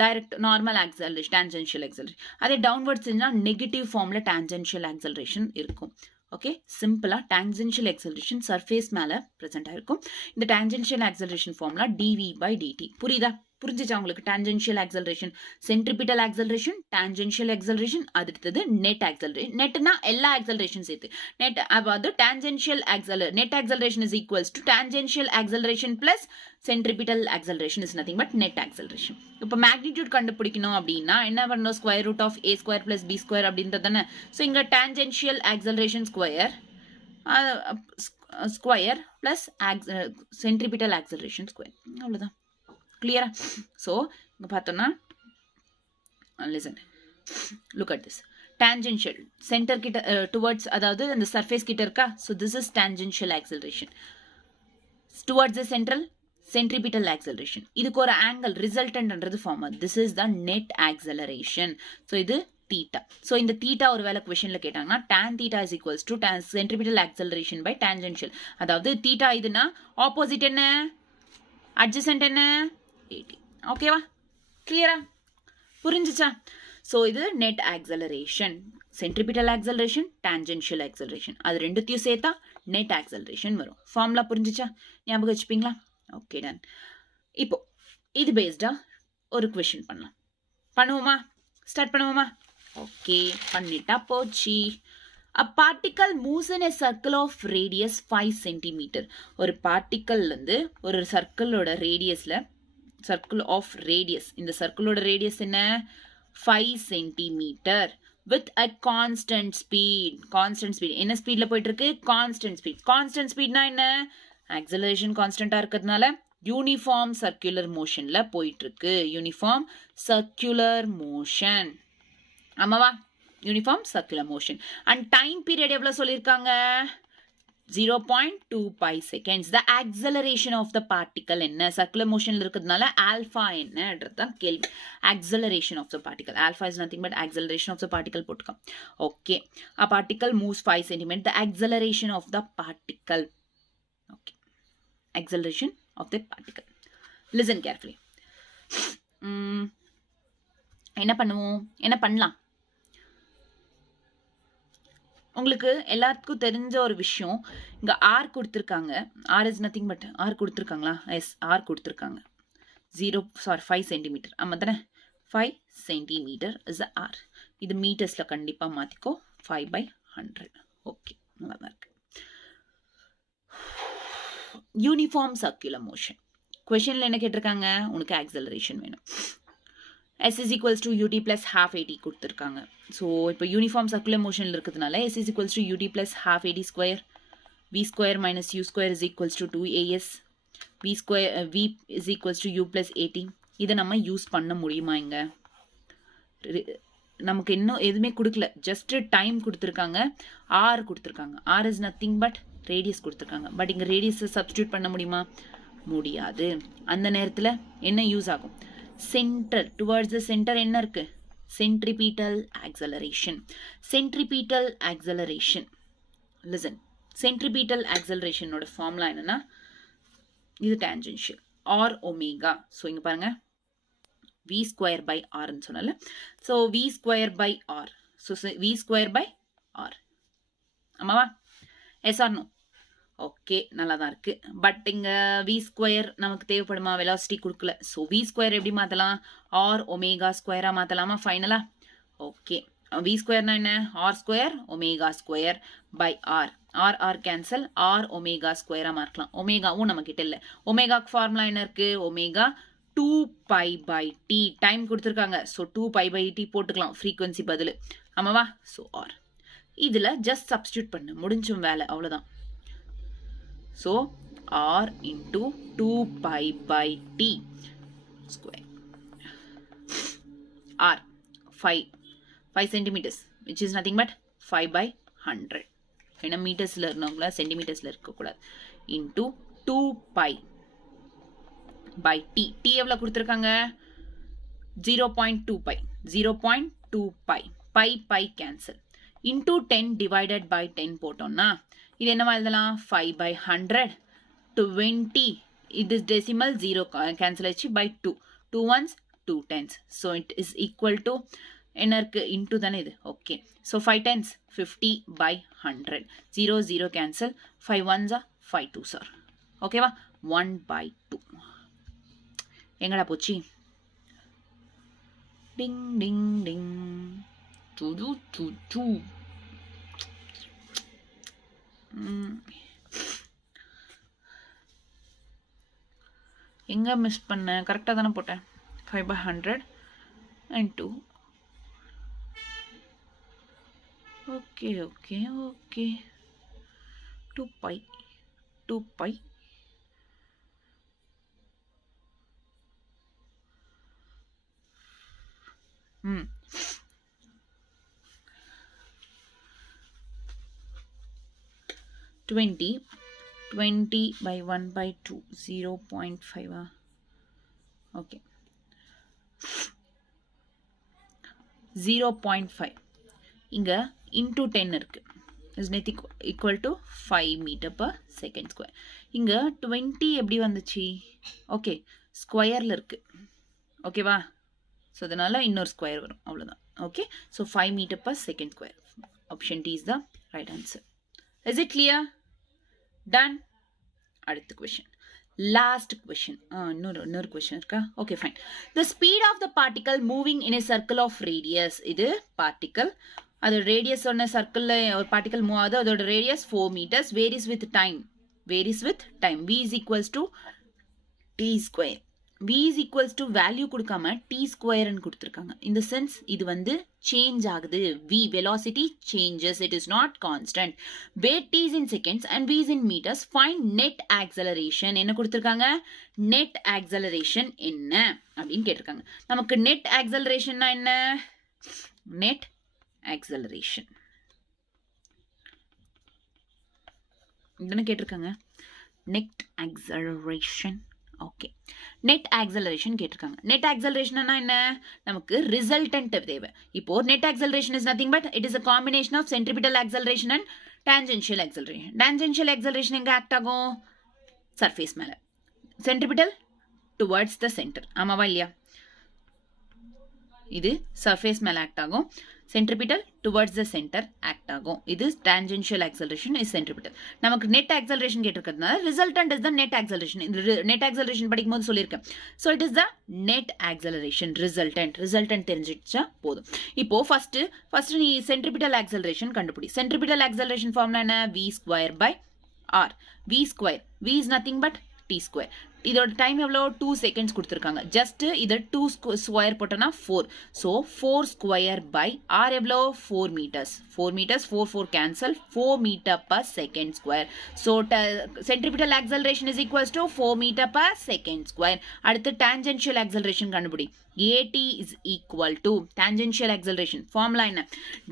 direct normal acceleration, tangential acceleration. அதே டவுன்வர்ட்ஸ் இருந்தால் நெகட்டிவ் ஃபார்ம்ல டான்ஜென்ஷியல் ஆக்சலரேஷன் இருக்கும். ஓகே, சிம்பிளா டான்ஜென்ஷியல் ஆக்சலரேஷன் சர்ஃபேஸ் மேல பிரசன்ட் ஆயிருக்கும். இந்த tangential acceleration formula dv by dt. புரியுதா? புரிஞ்சுச்சா உங்களுக்கு? Tangential acceleration, centripetal acceleration, tangential acceleration, அடுத்தது நெட் ஆக்சலரேஷன். நெட்னா எல்லா ஆக்சலரேஷன் சேர்த்து. நெட் அதாவது tangential net acceleration is equals to tangential acceleration plus centripetal acceleration is nothing but net acceleration. இப்போ magnitude கண்டுபிடிக்கணும் அப்படின்னா என்ன பண்ணணும்? Square root of a square plus b square அப்படின்றது தானே. ஸோ இங்கே tangential acceleration square plus centripetal acceleration square, அவ்வளோதான். கிளியரா? ஸோ இங்கே பார்த்தோம்னா listen, look at this. Tangential centre கிட்ட டுவர்ட்ஸ், அதாவது அந்த சர்ஃபேஸ் கிட்ட இருக்கா. So this is tangential acceleration. Towards the central centripetal acceleration. இதுக்கு ஒரு ஆங்கிள் ரிசல்டன்ட்ன்றது form. This is the net acceleration. So இது தீட்டா. ஸோ இந்த தீட்டா ஒரு வேலை கொஸ்டின்ல கேட்டாங்கன்னா tan theta is equals to centripetal acceleration by tangential. அதாவது தீட்டா இதுனா ஆப்போசிட் என்ன, அட்ஜசன்ட் என்ன, 80. ஓகேவா? கிளியரா? புரிஞ்சுச்சா? ஸோ இது net acceleration, centripetal acceleration, tangential acceleration, அது ரெண்டுத்தையும் சேர்த்தா நெட் ஆக்சலரேஷன் வரும். ஃபார்முலா புரிஞ்சுச்சா? ஞாபகம் வச்சுப்பீங்களா? Okay done. இப்போ இது பேஸ்டா ஒரு கொஸ்டின் பண்ணலாம். பண்ணுவோமா? ஸ்டார்ட் பண்ணுவோமா? ஓகே, பண்ணிட்டா போச்சு. A particle moves in a circle of radius 5 cm. ஒரு பார்ட்டிக்கல் வந்து ஒரு சர்க்கிளோட ரேடியஸ்ல, சர்க்கிள் ஆஃப் ரேடியஸ், இந்த சர்க்கிளோட ரேடியஸ் என்ன, 5 cm with a constant speed. Constant speed என்ன ஸ்பீட்ல போயிட்டு இருக்கு? Constant speed. கான்ஸ்டன்ட் ஸ்பீட்னா என்ன? ஆக்சலரேஷன் கான்ஸ்டன்டா இருக்கிறதுனால யூனிஃபார்ம் சர்க்குலர் மோஷன்ல போயிட்டு இருக்கு. Uniform circular motion. ஆமாவா? Uniform circular motion. And time period எவ்வளவு சொல்லியிருக்காங்க? 0.25 seconds. The acceleration of the particle என்ன? சர்க்குலர் மோஷன்ல இருக்கிறதுனால ஆல்பா என்னன்றதுதான் கேள்வி. acceleration of the particle. Alpha is nothing but acceleration of the particle போட்டுக்கோம். Okay. A particle moves 5 cm. The acceleration of the particle. Okay. Acceleration of the particle. Listen carefully. என்ன பண்ணுவோம்? என்ன பண்ணலாம்? உங்களுக்கு எல்லாத்துக்கும் தெரிஞ்ச ஒரு விஷயம், இங்க ஆர் கொடுத்துருக்காங்க. R is nothing but, r கொடுத்துருக்காங்களா? எஸ், ஆர் கொடுத்துருக்காங்க. 5 சென்டிமீட்டர். ஆமா தானே? 5 சென்டிமீட்டர் இஸ் ஆர். இது மீட்டர்ஸ்ல கண்டிப்பா மாத்திக்கோ. 5/100. ஓகே, நல்லா தான் இருக்கு. Uniform circular motion. கொஸ்டின்ல என்ன கேட்டிருக்காங்க? உனக்கு ஆக்சலரேஷன் வேணும். S is equals to ut plus half at கொடுத்துருக்காங்க. ஸோ இப்போ யூனிஃபார்ம் சர்க்குலர் மோஷனில் இருக்கிறதுனால S is equals to ut plus half at square. V square minus u square is equals to 2as. V is equals to u plus 80. இதை நம்ம use பண்ண முடியுமா? இங்க நமக்கு இன்னும் எதுவுமே கொடுக்கல, ஜஸ்ட் டைம் கொடுத்துருக்காங்க, ஆர் கொடுத்துருக்காங்க. R is nothing but radius கொடுத்துருக்காங்க. பட் இங்கே ரேடியஸை சப்ஸ்டியூட் பண்ண முடியுமா? முடியாது. அந்த நேரத்தில் என்ன யூஸ் ஆகும்? சென்டர், டுவர்ட்ஸ் த சென்டர் என்ன இருக்கு? Centripetal acceleration. Centripetal acceleration. Listen, centripetal ஆக்சலரேஷனோட ஃபார்முலா என்னன்னா, இது டான்ஜென்ஷியல் ஆர் ஒமேகா. ஸோ இங்க பாருங்க, வி ஸ்கொயர் பை ஆர்ன்னு சொன்னால, so v square by r. So v square by r. ஆமாவா? Yes or no? ஓகே, நல்லா தான் இருக்கு. பட் இங்க வி ஸ்கொயர் நமக்கு தேவைப்படுமா? வெலாசிட்டி கொடுக்கல. ஸோ வி ஸ்கொயர் எப்படி மாத்தலாம்? ஆர் ஒமேகா ஸ்கொயரா மாத்தலாமா ஃபைனலா? ஓகே, வி ஸ்கொயர்னா என்ன? R square omega square by r. R r cancel, r omega ஸ்கொயரா மார்க்கலாம். ஒமேகாவும் நம்ம கிட்ட இல்லை. ஒமேகாக்கு ஃபார்முலா என்ன இருக்கு? Omega 2π/t. டைம் கொடுத்துருக்காங்க. ஸோ 2π/t போட்டுக்கலாம் ஃப்ரீக்வன்சி பதில். ஆமாவா? ஸோ ஆர் இதுல ஜஸ்ட் சப்ஸ்டியூட் பண்ணு, முடிஞ்சும் வேலை, அவ்வளோதான். So r into 2π/t square. R 5 centimeters, which is nothing but 5/100. என்ன மீட்டர்ஸ்ல இருந்தவங்களா சென்டிமீட்டர்ஸ்ல இருக்கக்கூடாது. into 2π/t. t எவ்வளவு கொடுத்துருக்காங்க? 0.2π. 0.2π. By cancel. into 10 divided by 10 போட்டோம்னா இது என்னவா எழுதலாம்? 5/100. 20. இது டெசிமல் 0 கேன்சல் ஆச்சு by 2. 2 ones 2 tens. So it is equal to என்ன இருக்கு? into தானே இது. Okay, so 5 tens 50/100. 0 0 cancel. 5 ones are 5 2s are. ஓகேவா? 1/2. எங்கடா போச்சு? டிங் டிங் டிங் டு டு டு. எங்க மிஸ் பண்ணேன்? கரெக்டாக தானே போட்டேன். 5/100 and 2. Okay okay okay 2 pi 2 pi ம் 20 by 1/2 0.5. ஓகே 0.5 இங்க into 10 இருக்கு. is nothing equal to 5 meter per second square. இங்க 20 எப்படி வந்துச்சு? ஓகே ஸ்கொயர்ல இருக்கு. ஓகேவா? ஸோ அதனால இன்னொரு ஸ்கொயர் வரும், அவ்வளோதான். Okay so 5 meter per second square. Option D is the right answer. Is it clear? Done. அடுத்த கொஷின், லாஸ்ட் கொஷின். இன்னொரு கொஷின் இருக்கா? Okay fine. The speed of the particle moving in a circle of radius. இது particle, அதோட radius சொன்ன சர்க்கிளில் ஒரு particle move ஆகுது, அதோட ரேடியஸ் 4 meters, varies with time. v is equals to t square. v is equals to value கொடுக்காம t square ன்னு கொடுத்துருக்காங்க. இந்த சென்ஸ் இது வந்து சேஞ்ச் ஆகுது. v velocity changes, it is not constant. where t is in seconds and v is in meters, find net acceleration. என்ன கொடுத்துருக்காங்க? net acceleration என்ன அப்படின்னு கேட்டிருக்காங்க. நமக்கு net accelerationனா என்ன? net acceleration என்ன கேட்டிருக்காங்க? net acceleration. Okay net acceleration கேட்டிருக்காங்க. நெட் ஆக்சலரேஷன்னா என்ன? நமக்கு ரிசல்டன்ட் தேவை. இப்போ net acceleration is nothing but it is a combination of centripetal acceleration and tangential acceleration. tangential acceleration எங்க ஆக்ட் ஆகும்? சர்ஃபேஸ் மேல. centripetal towards the center. ஆமாவா இல்லையா? இது சர்ஃபேஸ் மேல ஆக்ட் ஆகும், centripetal towards the center act ஆகும். இது tangential acceleration is centripetal. நமக்கு net acceleration கேட்டிருக்கிறதுனால resultant is the net acceleration. net acceleration படிக்கும்போது சொல்லியிருக்கேன். so it is the net acceleration resultant தெரிஞ்சிடுச்சா போதும். இப்போ ஃபர்ஸ்ட் நீ centripetal acceleration கண்டுபிடி. centripetal acceleration ஃபார்முலா என்ன? v square by r. v square, v is nothing but t square. இதோட time எவ்வளோ? 2 seconds கொடுத்துருக்காங்க. ஜஸ்ட் இதை 2 ஸ்கொயர் போட்டோன்னா 4. ஸோ 4 ஸ்கொயர் பை ஆர் எவ்வளோ? 4 meters. 4 meters 4 cancel, 4 meter per second square. So centripetal acceleration is equals to 4 meter per second square. அடுத்து tangential acceleration கண்டுபிடி. at is equal to tangential acceleration formula என்ன?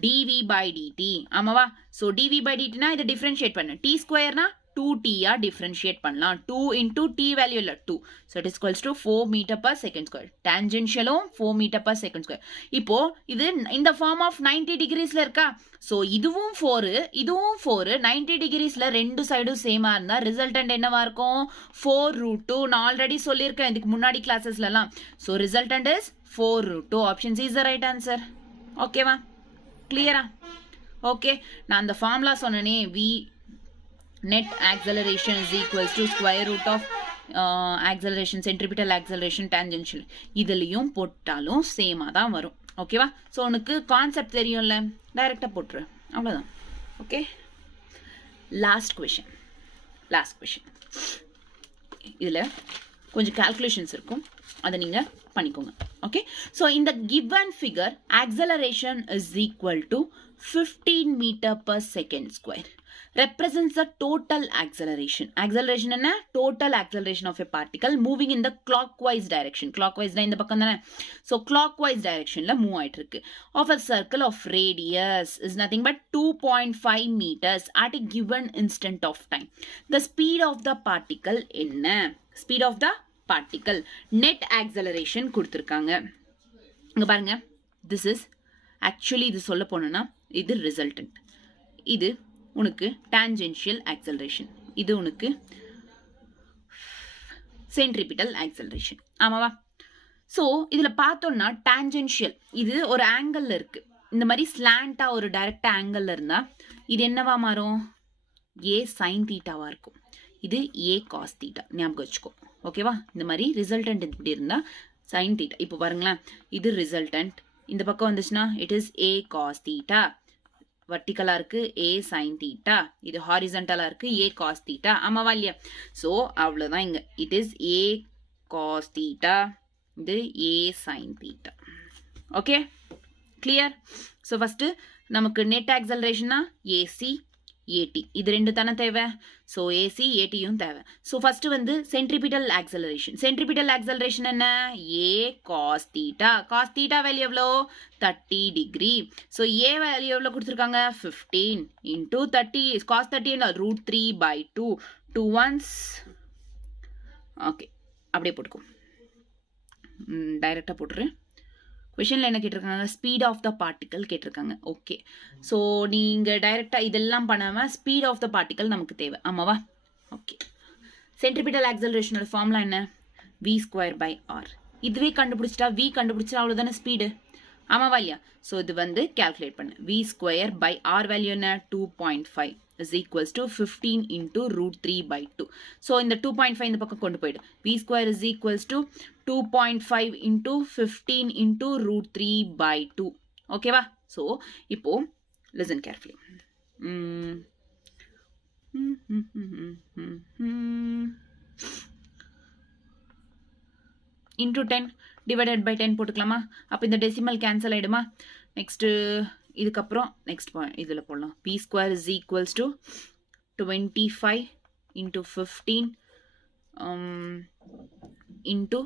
dv by dt. ஆமாவா? So dv by dt னா இதை differentiate பண்ணு. t ஸ்கொயர்னா 2t ஆ differentiate பண்ணலாம். 2 into t value இல்லை 2. so it is equals to 4 meter per second square. tangentialம் 4 meter per second square. இப்போ இது இந்த ஃபார்ம் ஆஃப் 90 degreesல இருக்கா? so இதுவும் 4 இதுவும் 4 90 degreesல ரெண்டு சைடும் சேமா இருந்தா ரிசல்டன்ட் என்னவா இருக்கும்? 4√2. நான் ஆல்ரெடி சொல்லியிருக்கேன் இதுக்கு முன்னாடி கிளாஸஸ்லாம். so resultant is 4√2. Option C is the right answer. ஓகேவா? கிளியரா? ஓகே நான் அந்த ஃபார்முலா சொன்னனே, v net acceleration is equals to square root of acceleration, centripetal acceleration, tangential. இதுலயும் போட்டாலும் சேமா தான் வரும். ஓகேவா? ஸோ உனக்கு கான்செப்ட் தெரியும்ல, டைரக்டா போட்டுரு, அவ்வளோதான். Okay last question. இதில் கொஞ்சம் கால்குலேஷன்ஸ் இருக்கும், அதை நீங்கள் பண்ணிக்கோங்க. ஓகே ஸோ இந்த given figure acceleration is equal to 15 meter per second square. represents the total acceleration. Acceleration என்ன? Total acceleration of a particle moving in the clockwise direction. Clockwise இந்த பக்கம் தானே. So clockwise directionல மூவ் ஆயிட்டு இருக்கு. Of a circle of radius is nothing but 2.5 meters at a given instant of time. The speed of the particle என்ன? Speed of the particle. Net acceleration கொடுத்திருக்காங்க. இங்க பாருங்க, this is actually இது சொல்ல போனோம்னா இது resultant. இது உனக்கு tangential acceleration, இது உனக்கு centripetal acceleration. ஆமாவா? ஸோ இதில் பார்த்தோம்னா tangential இது ஒரு ஆங்கிளில் இருக்கு. இந்த மாதிரி ஸ்லாண்டா ஒரு டைரக்டா ஆங்கிளில் இருந்தால் இது என்னவா மாறும்? a sin தீட்டாவா இருக்கும். இது a cos theta ஞாபகம் வச்சுக்கோ ஓகேவா இந்த மாதிரி ரிசல்டன்ட் இப்படி இருந்தா sin theta இப்போ பாருங்களேன் இது ரிசல்டன்ட் இந்த பக்கம் வந்துச்சுன்னா it is a cos theta வர்டிகலா இருக்கு a sin theta இது ஹாரிசன்டலா இருக்கு a cos theta ஆமாவா இல்லையா சோ அவ்வளவுதான் இங்க it is a cos theta இது a sin theta okay clear so first நமக்கு நெட் ஆக்சலரேஷன்னா ac at இது ரெண்டு தான தேவை சோ ac at யும் தேவை சோ ஃபர்ஸ்ட் வந்து சென்ட்ரிபிட்டல் ஆக்சலரேஷன் என்ன a cos theta வேல்யூ எவ்வளோ 30 டிகிரி சோ a வேல்யூ எவ்வளோ கொடுத்திருக்காங்க 15 into 30 cos 30 என்ன √3/2 2 ones ஓகே அப்படியே போட்டுக்கோ டைரக்டா போட்டுறேன் क्वेश्चनல என்ன கேட்டிருக்காங்க ஸ்பீட் ஆஃப் த பார்ட்டிகல் கேட்டிருக்காங்க ஓகே சோ நீங்க டைரக்டா இதெல்லாம் பண்ணாம ஸ்பீட் ஆஃப் த பார்ட்டிகல் நமக்கு தேவை ஆமாவா ஓகே சென்ட்ரிபிட்டல் ஆக்சலரேஷனோட ஃபார்முலா என்ன v²/r இதுவே கண்டுபிடிச்சிட்டா v கண்டுபிடிச்சா அவ்வளவுதானே ஸ்பீடு ஆமாவா இல்லையா சோ இது வந்து கால்குலேட் பண்ணு v²/r வேல்யூ என்ன 2.5 is equals to 15 into √3/2 so இந்த 2.5 இந்த பக்கம் கொண்டு போய்டு v² is equals to 2.5 into 15 into √3/2 ஓகேவா so இப்போ listen carefully into 10 divided by 10 போட்டுக்கலாமா அப்ப இந்த டெசிமல் கேன்சல் ஆயிடுமா நெக்ஸ்ட் இதுக்கப்புறம் நெக்ஸ்ட் பாயிண்ட் இதுல போடலாம் p² is equals to 25 into 15 into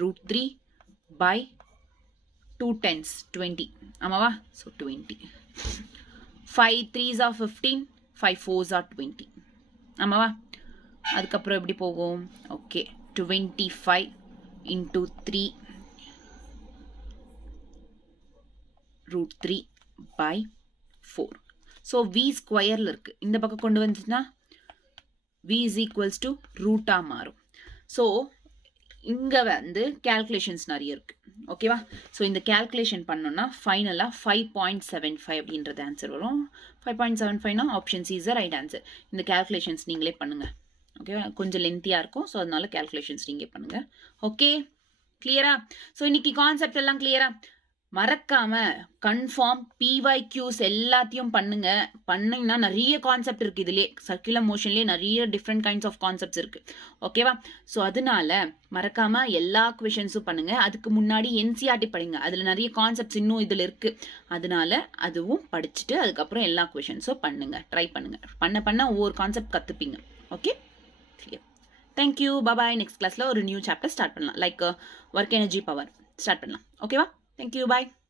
√3/2 10s 20 ஆமாவா so 20 5 3s are 15 5 4s are 20 ஆமாவா அதுக்கப்புறம் எப்படி போகும் ஓகே 25 into 3 √3/4 so v ஸ்கொயர்ல இருக்கு இந்த பக்கம் கொண்டு வந்துச்சுன்னா v is equals to ரூட்டா மாறும் so இங்க வந்து கால்குலேஷன்ஸ் நிறைய இருக்கு ஓகேவா சோ இந்த கால்குலேஷன் பண்ணோம்னா ஃபைனலா 5.75 அப்படின்றது ஆன்சர் வரும் 5.75 னா option C is the right answer இந்த கால்குலேஷன்ஸ் நீங்களே பண்ணுங்க ஓகேவா கொஞ்சம் லென்த்தியா இருக்கும் சோ அதனால கால்குலேஷன்ஸ் நீங்க பண்ணுங்க ஓகே கிளியரா சோ இன்னைக்கு கான்செப்ட் எல்லாம் கிளியரா மறக்காம கன்ஃபார்ம் PYQs எல்லாத்தையும் பண்ணுங்க பண்ணீங்கன்னா நிறைய கான்செப்ட் இருக்கு இதுலயே சர்க்குலர் மோஷன்லயே நிறைய டிஃப்ரெண்ட் கைண்ட்ஸ் ஆஃப் கான்செப்ட்ஸ் இருக்கு ஓகேவா சோ அதனால மறக்காம எல்லா क्वेश्चंसும் பண்ணுங்க அதுக்கு முன்னாடி NCERT படிங்க அதுல நிறைய கான்செப்ட்ஸ் இன்னும் இதுல இருக்கு அதனால அதுவும் படிச்சுட்டு அதுக்கப்புறம் எல்லா क्वेश्चंसும் பண்ணுங்க ட்ரை பண்ணுங்க பண்ண ஒவ்வொரு கான்செப்ட் கத்துப்பீங்க okay clear Thank you bye bye next classல ஒரு நியூ சாப்டர் ஸ்டார்ட் பண்ணலாம் like work energy power start பண்ணலாம் ஓகேவா Thank you. Bye.